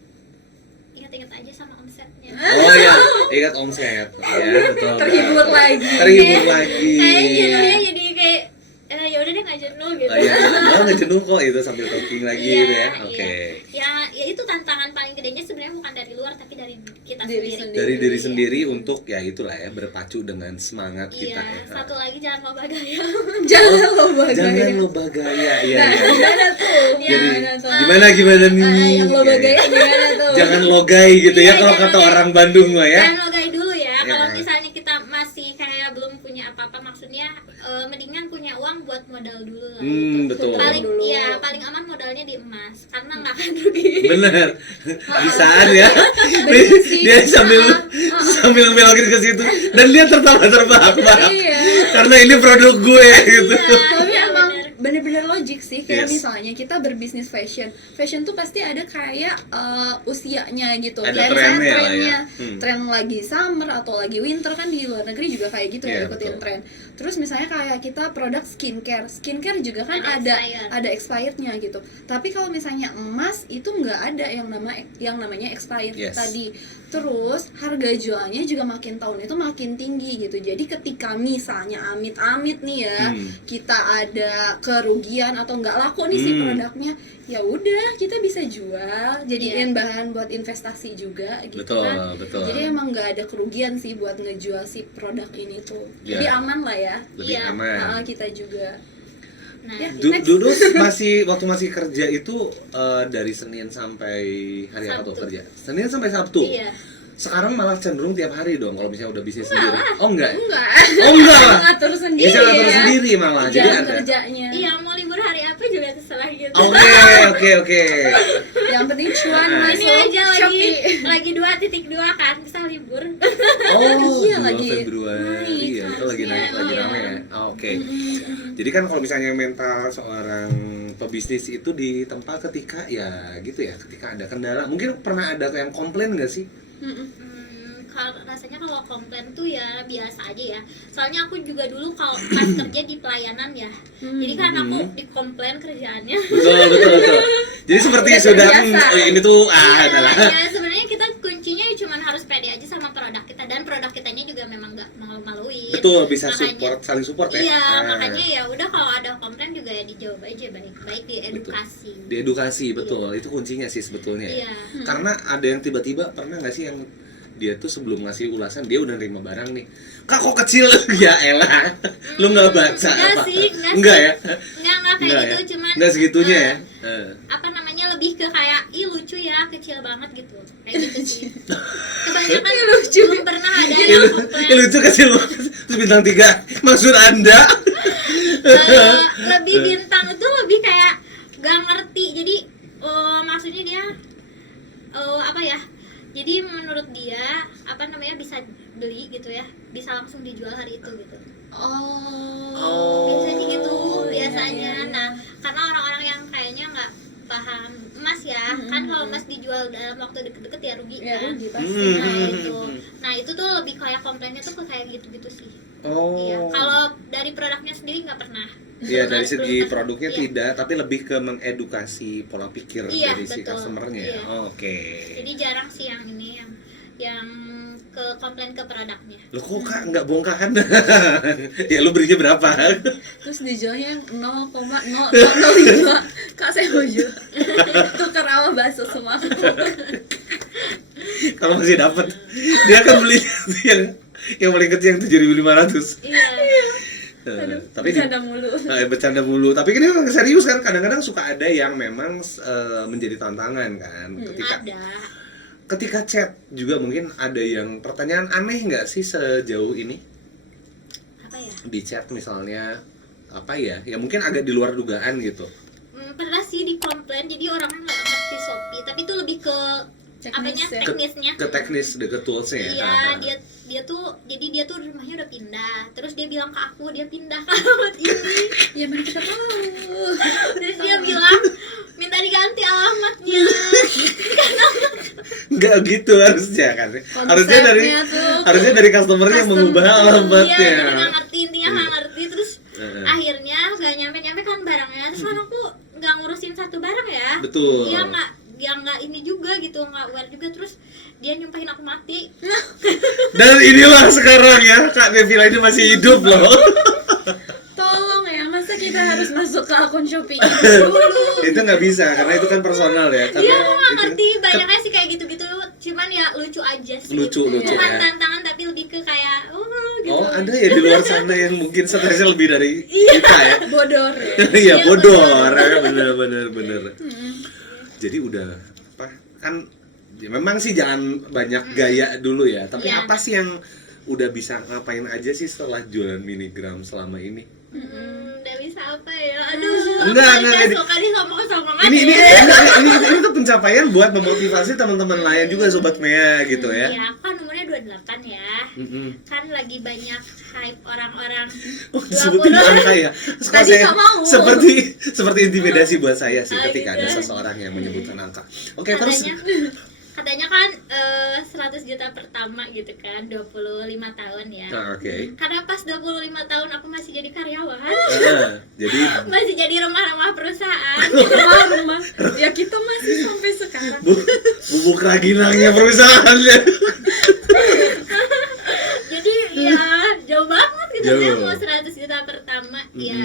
ingat-ingat aja sama omsetnya. Oh iya, ingat omset. Ya, betul. Terhibur lagi. Kayak jenuhnya jadi kayak ya udah deh nggak jenuh gitu. Nggak jenuh kok itu sambil talking lagi gitu ya. Oke. Ya itu tantangan paling gedenya sebenarnya bukan dari luar tapi dari kita sendiri. Dari diri sendiri untuk ya itulah ya berpacu dengan semangat kita ya. Satu lagi jangan lupa gaya. Jangan lupa gaya. Iya. Gimana tuh? Jadi gimana nih? Yang lupa gaya gimana tuh? Jangan logai gitu ya kalau kata orang Bandung mah ya. Jangan logai dulu ya. Kalau misalnya kita masih kayak belum punya apa-apa, maksudnya mendingan punya uang buat modal dulu lah. Betul. Paling aman modalnya di emas karena nggak akan rugi. Bener. Bisaan ya. Dia sambil belokin ke situ dan dia tertawa-tawa. Karena ini produk gue gitu. Tapi emang bener-bener logik sih kayak misalnya kita berbisnis fashion tuh pasti ada kayak usianya gitu. Ada kayak trennya. Tren lagi summer atau lagi winter kan di luar negeri juga kayak gitu ya ikutin betul. tren. Terus misalnya kayak kita produk skincare juga kan ada expirednya gitu. Tapi kalau misalnya emas itu nggak ada yang namanya expired tadi. Terus harga jualnya juga makin tahun itu makin tinggi gitu. Jadi ketika misalnya amit-amit nih ya kita ada kerugian atau nggak laku nih si produknya, ya udah kita bisa jual jadiin bahan buat investasi juga gitu. Betul. Jadi emang nggak ada kerugian sih buat ngejual si produk ini tuh. Jadi aman lah ya. Lebih aman. Kita juga. Dulu waktu masih kerja itu dari Senin sampai hari apa tuh kerja? Senin sampai Sabtu. Iya. Sekarang malah cenderung tiap hari dong kalau misalnya udah bisnis sendiri. Oh enggak. Bisa ngatur sendiri. Bisa ngatur sendiri malah. Jadi kerjanya. Iya, mau libur hari apa juga terserah gitu. Oke. Yang penting cuan masuk. Ini aja lagi 2.2 kan, bisa libur. Iya, 2 lagi Februari. Iya, itu lagi naik, lagi rame ya. Oke. Jadi kan kalau misalnya mental seorang pebisnis itu ditempa ketika ya gitu ya, ketika ada kendala. Mungkin pernah ada yang komplain nggak sih? Rasanya kalau komplain tuh ya biasa aja ya. Soalnya aku juga dulu kalau pas kerja di pelayanan ya. Jadi kan aku dikomplain kerjaannya. Betul. Jadi seperti sudah ini tuh adalah. Ya sebenarnya kita kuncinya cuma harus pede aja sama produk kita dan produk kitanya juga memang nggak malu-maluin. Betul, bisa Makanya- saling support ya. Iya, Ah. makanya ya udah kalau ada komplain juga ya dijawab aja baik-baik, diedukasi. Diedukasi, betul. Itu kuncinya sih sebetulnya. Iya. Karena ada yang tiba-tiba pernah nggak sih yang dia tuh sebelum ngasih ulasan dia udah nerima barang nih. Kak kok kecil? Ya elah. Lu nggak baca Enggak apa? sih, Enggak ya? Enggak kayak Enggak gitu, ya? cuman Enggak segitunya eh, ya. apa namanya lebih ke kayak ih lucu ya, kecil banget gitu. Kayak gitu sih. Kebanyakan lucu. Belum pernah ada Ya, yang lu- komplain. ya lucu kecil banget. Terus bintang 3. Maksud Anda? Lebih bintang itu lebih kayak gak ngerti. Jadi maksudnya dia apa ya? Jadi menurut dia apa namanya bisa beli gitu ya, bisa langsung dijual hari itu gitu. Biasanya gitu biasanya. Nah, karena orang-orang yang kayaknya nggak paham emas ya, kan kalau emas dijual dalam waktu deket-deket ya rugi Ya, kan. rugi pasti. Nah itu tuh lebih kayak komplainnya tuh kayak gitu-gitu sih. Oh. Iya. Kalau dari produknya sendiri nggak pernah. Iya, dari Belum segi pernah. produknya Iya. tidak, tapi lebih ke mengedukasi pola pikir Iya, dari si betul. customernya. Iya. Oke. Jadi jarang sih yang ini yang ke komplain ke produknya. Lo kok Kak nggak bongkahan? Ya lu berinya berapa? Terus dijualnya yang 0,0005. Kak saya mau jual. Tuker sama bakso semua. Kalau masih dapat, dia akan beli yang paling kecil yang 7.500. Iya. Tapi Bercanda mulu. bercanda mulu. Tapi kan ini memang serius kan. Kadang-kadang suka ada yang memang menjadi tantangan kan. Ada. Ketika chat juga mungkin ada yang pertanyaan aneh nggak sih sejauh ini Apa ya? di chat misalnya apa ya? Ya mungkin agak di luar dugaan gitu. Pernah sih di komplain, jadi orangnya nggak ngerti Shopee, tapi itu lebih ke apanya Teknis ya. teknisnya. Ke teknis, ke toolsnya ya. Iya, dia tuh jadi dia tuh rumahnya udah pindah. Terus dia bilang ke aku dia pindah ke alamat ini. Ya mana kita tahu. Terus dia bilang minta diganti alamatnya. Nggak gitu harusnya kan. Harusnya dari customernya mengubah Iya, alamatnya. dia nggak ngerti, intinya nggak ngerti. Terus Heeh. akhirnya gak nyampe kan barangnya. Terus kan aku nggak ngurusin satu barang ya. Betul. Dia nggak ini juga gitu, nggak aware juga. Terus dia nyumpahin aku mati. Dan inilah sekarang ya Kak Nevila ini masih hidup loh. Tolong ya, masa kita harus masuk ke akun Shopee dulu? Itu nggak bisa karena itu kan personal ya. Karena Iya, aku nggak itu- ngerti. Banyaknya sih kayak gitu-gitu. Cuman ya lucu aja sih. Lucu Bukan ya. tantangan tapi lebih ke kayak gitu. Oh, ada ya di luar sana yang mungkin stresnya lebih dari kita ya. Bodor ya. Iya, Iya, bodor. Bener. Jadi udah apa? Kan ya memang sih jangan banyak gaya dulu ya. Tapi Iya. apa sih yang udah bisa ngapain aja sih setelah jualan minigram selama ini? Udah bisa apa ya? Aduh. Enggak, Suka disomong-somongan. Ini tuh pencapaian buat memotivasi teman-teman lain juga sobat Mea gitu ya. Iya, aku kan umurnya 28 ya. Mm-mm. Kan lagi banyak hype orang-orang Oh, disebutin 20. angka ya. Suka Tadi saya nggak mau. seperti intimidasi buat saya sih Ah, ketika gitu. ada seseorang yang menyebutkan angka. Oke, terus Katanya kan 100 juta pertama gitu kan, 25 tahun ya. oke. Karena pas 25 tahun aku masih jadi karyawan. Jadi Masih jadi rumah-rumah perusahaan. Rumah-rumah. Ya kita masih sampai sekarang. bubuk raginangnya perusahaannya. Jadi ya jauh banget gitu. Jauh. Saya mau 100 juta pertama ya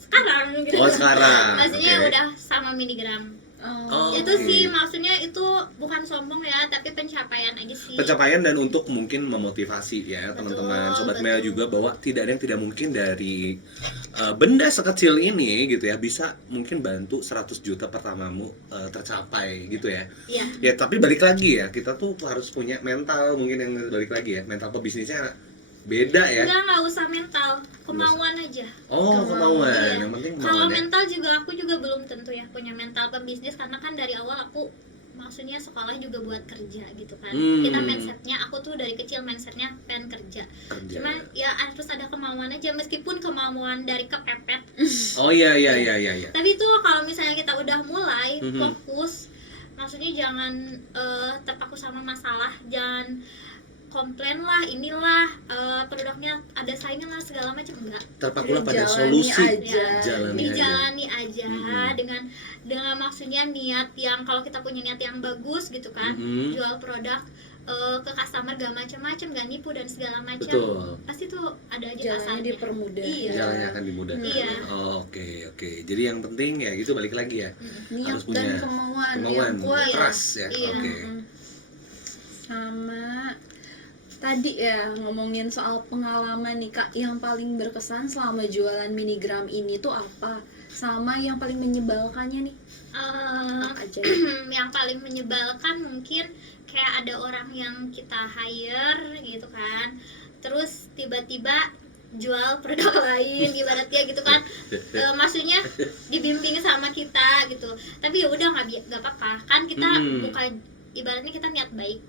sekarang gitu. Oh, sekarang. Maksudnya Oke. udah sama miligram. Oh, Itu oke. sih maksudnya itu bukan sombong ya, tapi pencapaian aja sih. Pencapaian dan untuk mungkin memotivasi ya teman-teman sobat Mea juga bahwa tidak ada yang tidak mungkin dari benda sekecil ini gitu ya bisa mungkin bantu 100 juta pertamamu tercapai gitu ya. Iya. Ya tapi balik lagi ya kita tuh harus punya mental mungkin yang balik lagi ya mental pebisnisnya beda ya. Nggak usah mental, kemauan aja. Oh kemauan Iya. yang penting Kalau kemauan ya. mental juga aku juga belum tentu ya punya mental pembisnis karena kan dari awal aku maksudnya sekolah juga buat kerja gitu kan. Kita mindsetnya aku tuh dari kecil mindsetnya pengen kerja. Cuman ya harus ada kemauan aja meskipun kemauan dari kepepet. Oh iya. Tapi itu kalau misalnya kita udah mulai fokus, maksudnya jangan terpaku sama masalah, jangan komplain lah, inilah produknya ada saingan lah segala macam, enggak. Terpakulah pada Jalani solusi. aja. Dijalani aja dengan maksudnya niat yang kalau kita punya niat yang bagus gitu kan, jual produk ke customer gak macam-macam, gak nipu dan segala macam. Betul. Pasti tuh ada aja Jalannya kasarnya. dipermudah. Iya. Jalannya akan dimudahkan. Iya. Oke. Jadi yang penting ya gitu, balik lagi ya. Niat Harus punya dan kemauan kemauan, yang kuat. keras ya. Iya. Oke. Sama tadi ya ngomongin soal pengalaman nih Kak, yang paling berkesan selama jualan minigram ini tuh apa? Sama yang paling menyebalkannya nih? Apa aja ya? Yang paling menyebalkan mungkin kayak ada orang yang kita hire gitu kan, terus tiba-tiba jual produk lain ibaratnya gitu kan. Maksudnya dibimbing sama kita gitu, tapi ya udah nggak apa-apa kan, kita buka, ibaratnya kita niat baik,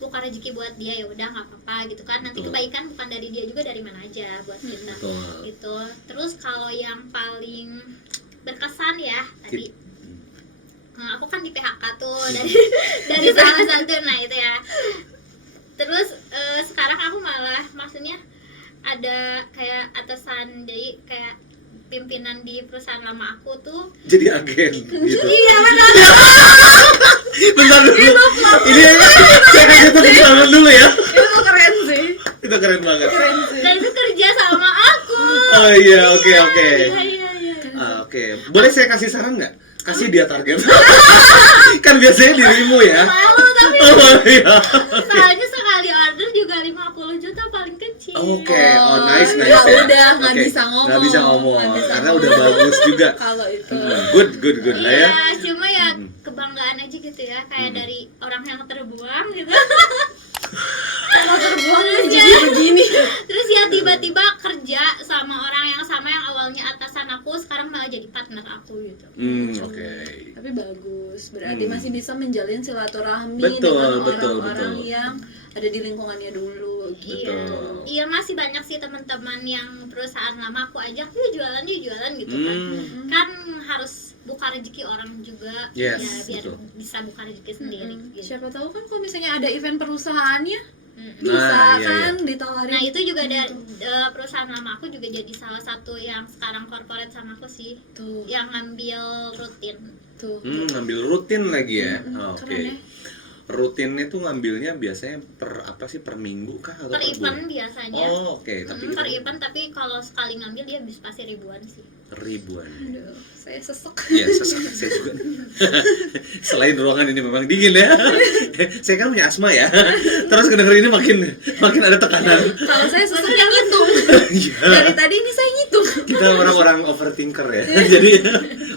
buka rezeki buat dia, ya udah nggak apa-apa gitu kan. Nanti kebaikan bukan dari dia juga, dari mana aja buat kita. Gitu. Terus kalau yang paling berkesan ya tadi, aku kan di PHK tuh dari salah satu, nah itu ya. Terus sekarang aku malah, maksudnya ada kayak atasan, jadi kayak pimpinan di perusahaan lama aku tuh Jadi agen gitu. iya benar. Bentar dulu. Ini saya kagetin banget dulu ya. Itu keren sih. Itu keren banget. Dan itu kerja sama aku. Oh iya, oke. Iya. Oke. Boleh saya kasih saran nggak? Kasih dia target. Kan biasanya dirimu ya. Malu tapi Oh iya. soalnya sekali order juga 50 juta paling kecil. Oke. Oh nice. Ya Ya. udah, nggak Oke. bisa ngomong. Nggak bisa ngomong. Nggak bisa Karena ngomong. udah bagus juga. Kalau itu. Good lah ya. Iya, cuma ya kebanggaan aja gitu ya, kayak dari orang yang terbuang gitu. Kalau terbuang jadi begini. Terus ya tiba-tiba kerja sama orang yang sama, yang awalnya atasan aku sekarang malah jadi partner aku gitu. Oke. Tapi bagus, berarti masih bisa menjalin silaturahmi Betul, dengan betul, orang-orang betul. yang ada di lingkungannya dulu gitu. Iya, masih banyak sih teman-teman yang perusahaan lama aku ajak, yuk jualan gitu kan. Kan harus buka rezeki orang juga, Yes, ya biar betul. bisa buka rezeki sendiri gitu. Siapa tahu kan kalau misalnya ada event perusahaannya bisa Nah, iya, kan ditawarin. Nah itu juga ada perusahaan lama aku juga jadi salah satu yang sekarang corporate sama aku sih, Tuh, yang ngambil rutin. tuh. Ngambil rutin lagi ya. Oke. Keren ya. Rutinnya tuh ngambilnya biasanya per minggu kah atau Per per event bulan? biasanya. Oh, oke. Tapi Per itu event, tapi kalau sekali ngambil dia bisa pasti ribuan sih. ribuan. Aduh, saya sesek. Ya, saya juga. Selain ruangan ini memang dingin ya. Saya kan punya asma ya. Terus kedenger ini makin ada tekanan. Kalau saya seseknya ngitung. Iya. Dari tadi ini saya ngitung. Kita orang-orang overthinker ya. Jadi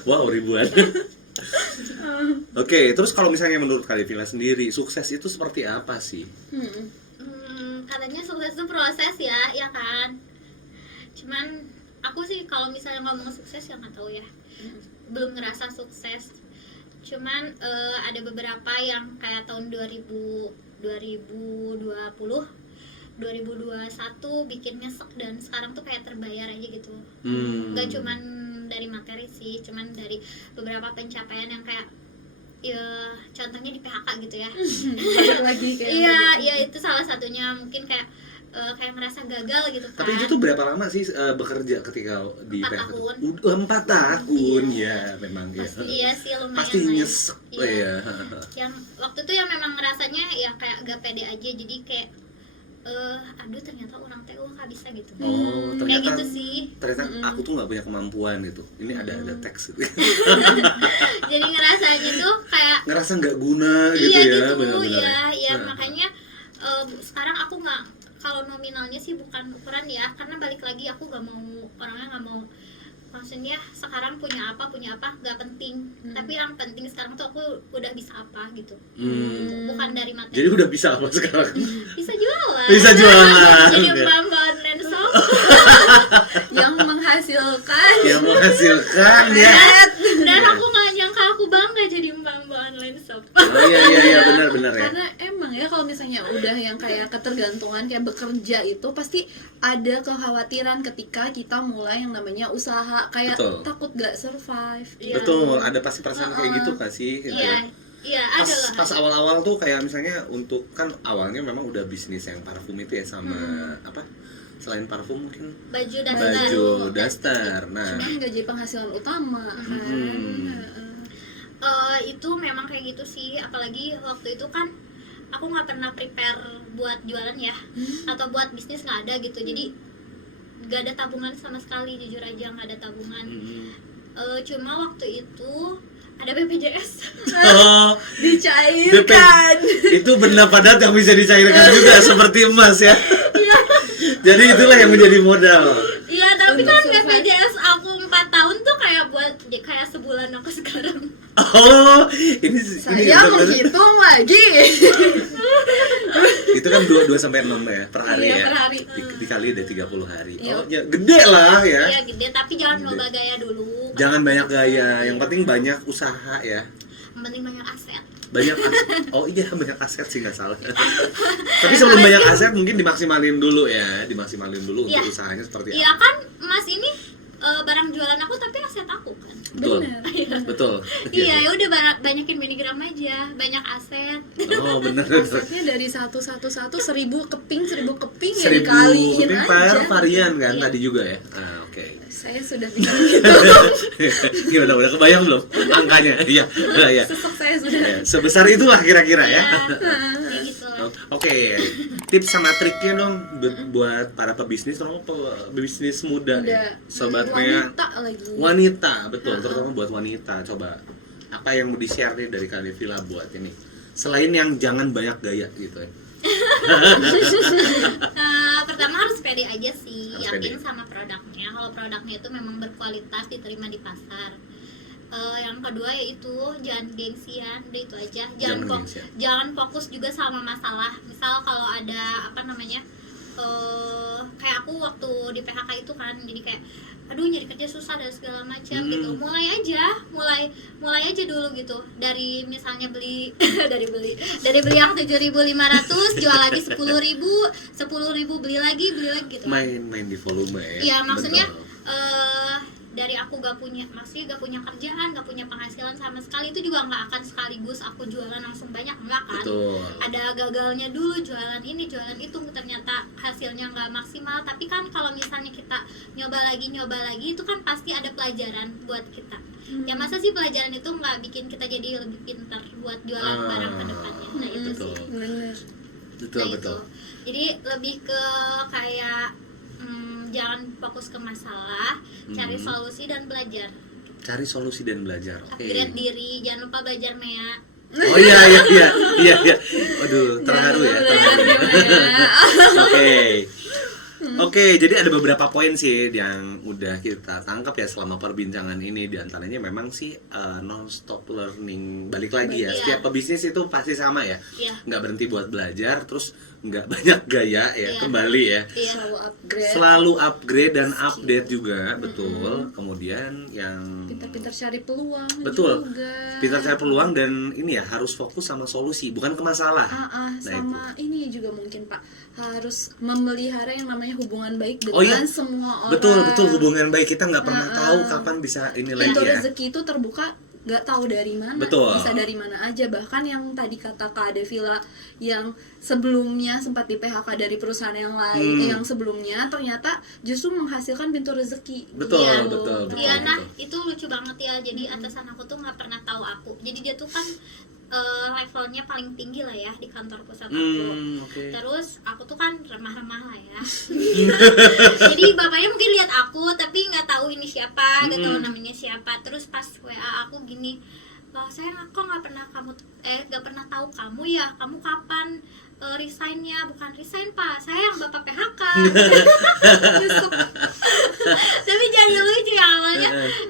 wow, ribuan. Oke, terus kalau misalnya menurut Kak Devila sendiri, sukses itu seperti apa sih? Katanya sukses itu proses ya kan. Cuman aku sih kalau misalnya ngomong sukses ya nggak tahu ya, belum ngerasa sukses. Cuman ada beberapa yang kayak tahun 2020 bikin nyesek, dan sekarang tuh kayak terbayar aja gitu. Nggak cuman dari materi sih, cuman dari beberapa pencapaian yang kayak ya contohnya di PHK gitu ya. Balik lagi kayak Iya itu salah satunya, mungkin kayak ngerasa gagal gitu kan. Tapi itu tuh berapa lama sih bekerja ketika di 4 PHK? tahun. Udah 4 tahun ya, memang ya. Pasti iya sih, lumayan Pasti lah ya. nyesek lah ya. Yang waktu itu yang memang ngerasanya ya kayak gak pede aja, jadi kayak aduh ternyata orang teh gak bisa gitu. Oh, Kayak ternyata gitu sih. ternyata aku tuh nggak punya kemampuan gitu. Ini ada teks gitu. Jadi ngerasanya tuh kayak Ngerasa nggak guna gitu iya ya, gitu, benar-benar. ya makanya sekarang aku nggak, kalau nominalnya sih bukan ukuran ya, karena balik lagi aku orangnya nggak mau, maksudnya sekarang punya apa nggak penting, tapi yang penting sekarang tuh aku udah bisa apa gitu. Bukan dari materi. Jadi udah bisa apa sekarang? Bisa jualan. Bisa jualan. Jadi Ya. mbak online shop. yang menghasilkan. Yang menghasilkan ya. Dan aku nggak nyangka aku bangga jadi mbak online shop. Oh iya benar ya. Karena emang ya kalau misalnya udah yang kayak ketergantungan kayak bekerja itu pasti ada kekhawatiran ketika kita mulai yang namanya usaha, kayak Betul. takut gak survive. Iya. Betul, ada pasti perasaan kayak gitu kan sih gitu. Iya ada lah. Pas awal-awal tuh kayak misalnya untuk kan awalnya memang udah bisnis yang parfum itu ya sama apa? Selain parfum mungkin Baju daster. Nah, Cuman gak jadi penghasilan utama kan. Itu memang kayak gitu sih, apalagi waktu itu kan aku nggak pernah prepare buat jualan ya, atau buat bisnis nggak ada gitu. Jadi nggak ada tabungan sama sekali, jujur aja nggak ada tabungan. Cuma waktu itu ada BPJS. Oh, Dicairkan. itu benda padat yang bisa dicairkan juga seperti emas ya. Jadi itulah yang menjadi modal. Iya, tapi kan BPJS aku 4 tahun tuh kayak buat kayak sebulan aku sekarang. Oh, ini Saya menghitung lagi. itu kan 2 sampai 6 ya per hari Iya, ya. per hari. Dikali ada 30 hari. Iya. Oh, ya gede lah ya. Iya gede, tapi jangan Gede. loba gaya dulu. Jangan banyak gaya, yang penting banyak usaha ya. Yang penting banyak aset. Banyak oh iya banyak aset sih nggak salah. Tapi sebelum banyak aset mungkin dimaksimalin dulu ya, untuk Iya. usahanya seperti Iya apa. kan, Mas ini barang jualan aku tapi aset aku kan. Betul. Bener. Betul. Iya, ya udah banyakin miligram aja, banyak aset. Oh, bener. Asetnya dari 111 1000 keping ya 1000 dikaliin keping per aja. varian kan Iya. tadi juga ya. Oke. Saya sudah pikir gitu. Gimana udah kebayang belum angkanya? Iya, udah ya. Sesok saya sudah. Ya, sebesar itulah kira-kira ya. Kayak gitu lah. Oke, tips sama triknya dong buat para pebisnis, terutama pebisnis muda Udah ya. Sobat Mea. wanita lagi. Wanita, betul, terutama buat wanita. Coba apa yang mau di-share nih dari Kak Devila buat ini? Selain yang jangan banyak gaya gitu ya. Pertama harus pede aja sih, Harus yakin pede. sama produknya. Kalau produknya itu memang berkualitas, diterima di pasar. Yang kedua yaitu jangan gengsian, udah itu aja. gengsian. Jangan fokus juga sama masalah. Misal kalau ada apa namanya, kayak aku waktu di PHK itu kan, jadi kayak aduh nyari kerja susah dan segala macam gitu. Mulai aja dulu gitu. Dari misalnya beli dari beli yang 7.500 jual lagi 10.000 beli lagi gitu. Main di volume ya. Iya, maksudnya Betul. dari aku gak punya kerjaan, gak punya penghasilan sama sekali, itu juga nggak akan sekaligus aku jualan langsung banyak, enggak kan. Betul. Ada gagalnya dulu, jualan ini jualan itu, ternyata hasilnya nggak maksimal. Tapi kan kalau misalnya kita nyoba lagi itu kan pasti ada pelajaran buat kita. Ya masa sih pelajaran itu nggak bikin kita jadi lebih pintar buat jualan barang ke depannya. Nah itu betul. sih. Bener. Betul, Nah, betul. itu. Jadi lebih ke kayak jangan fokus ke masalah, cari solusi dan belajar. Cari solusi dan belajar. Oke. Upgrade diri, jangan lupa belajar Mea. Oh iya. Waduh, terharu ya. Oke. Oke, jadi ada beberapa poin sih yang udah kita tangkap ya selama perbincangan ini. Di antaranya memang sih non-stop learning. Balik lagi ya, Iya. setiap pebisnis itu pasti sama ya. Iya. Nggak berhenti buat belajar, terus nggak banyak gaya ya, Iya. kembali ya. Iya. Selalu upgrade. Selalu upgrade dan Skill. update juga, betul. Kemudian yang Pintar-pintar cari peluang Betul. juga. pintar cari peluang dan ini ya harus fokus sama solusi, bukan ke masalah. Sama ini juga mungkin Pak, harus memelihara yang namanya hubungan baik dengan Oh iya. semua orang. Betul, hubungan baik kita nggak pernah Nah, tahu kapan bisa ini lagi Pintu ya. rezeki itu terbuka nggak tahu dari mana, Betul. bisa dari mana aja. Bahkan yang tadi kata Kak Devila yang sebelumnya sempat di PHK dari perusahaan yang lain, yang sebelumnya ternyata justru menghasilkan pintu rezeki. Betul, Iya. betul. Iya, nah itu lucu banget ya. Jadi atasan aku tuh nggak pernah tahu aku. Jadi dia tuh kan levelnya paling tinggi lah ya di kantor pusat aku. Oke. Terus aku tuh kan remah-remah lah ya. Jadi bapaknya mungkin lihat aku tapi nggak tahu ini siapa, nggak tahu namanya siapa. Terus pas WA aku gini, "Loh, sayang aku nggak pernah tahu kamu ya. Kamu kapan resignnya?" "Bukan resign Pak, saya yang bapak PHK." Tapi jadi lucu ya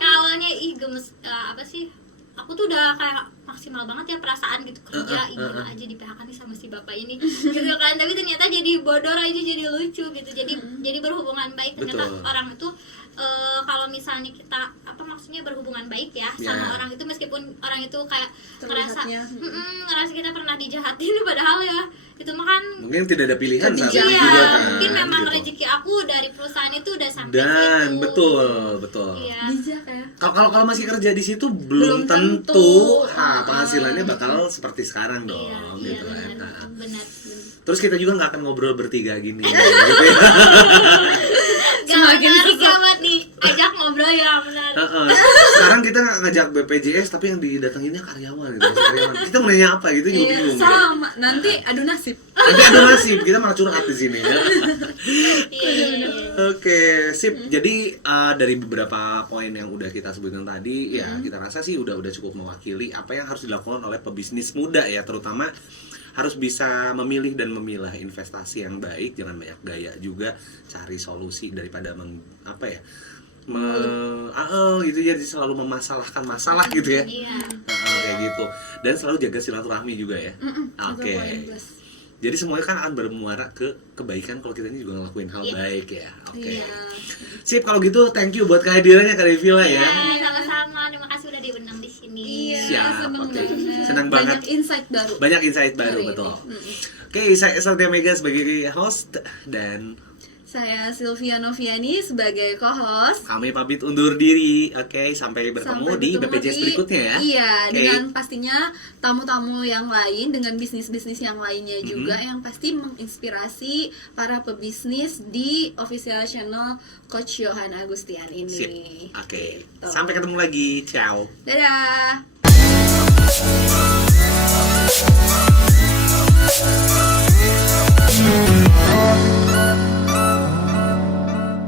awalnya ih gemes, apa sih, aku tuh udah kayak maksimal banget ya perasaan gitu, kerja gila aja di PHK nih sama si bapak ini gitu kan. Tapi ternyata jadi bodor aja, jadi lucu gitu. Jadi berhubungan baik ternyata. Betul. Orang itu kalau misalnya kita maksudnya berhubungan baik ya Ya. sama orang itu, meskipun orang itu kayak ngerasa Terlihatnya. ngerasa kita pernah dijahatin padahal ya itu mah kan Mungkin tidak ada pilihan saat itu iya, juga kan. mungkin memang gitu. rezeki aku dari perusahaan itu udah sampai Dan situ. betul. Iya. Bijak ya. Kalau masih kerja di situ Belum belum tentu tentu. penghasilannya bakal seperti sekarang dong, Iya, gitu kan. benar, Nah, benar. terus kita juga nggak akan ngobrol bertiga gini, gitu ya. Gak menarik ya buat diajak ngobrol ya, benar. Sekarang kita ngajak BPJS tapi yang didatanginnya karyawan gitu, karyawan. Kita mau nanya apa gitu juga bingung. Sama, nanti adu nasib. Nanti ada nasib, kita malah curhat di sini ya. Oke, sip. Jadi dari beberapa poin yang udah kita sebutkan tadi, ya kita rasa sih udah cukup mewakili apa yang harus dilakukan oleh pebisnis muda ya, terutama harus bisa memilih dan memilah investasi yang baik, jangan banyak gaya juga, cari solusi daripada gitu ya, jadi selalu memasalahkan masalah gitu ya. Iya. Kayak gitu. Dan selalu jaga silaturahmi juga ya. Oke. Jadi semuanya kan akan bermuara ke kebaikan kalau kita ini juga ngelakuin hal baik ya. Oke. Sip, kalau gitu thank you buat kehadirannya Kak Devila ya. Sama-sama. Terima kasih udah diundang di sini. Siap. Seneng Oke. banget. Senang banget. Banyak insight Banyak insight baru. baru, Hari betul. ini. Oke, saya Satya Mega sebagai host dan Saya Sylvia Noviani sebagai co-host. kami pamit undur diri. Oke, sampai bertemu di BPJS berikutnya ya. Iya, Oke. dengan pastinya tamu-tamu yang lain, dengan bisnis-bisnis yang lainnya juga yang pasti menginspirasi para pebisnis di official channel Coach Johan Agustian ini. Sip. Oke. Gitu. Sampai ketemu lagi. Ciao. Dadah.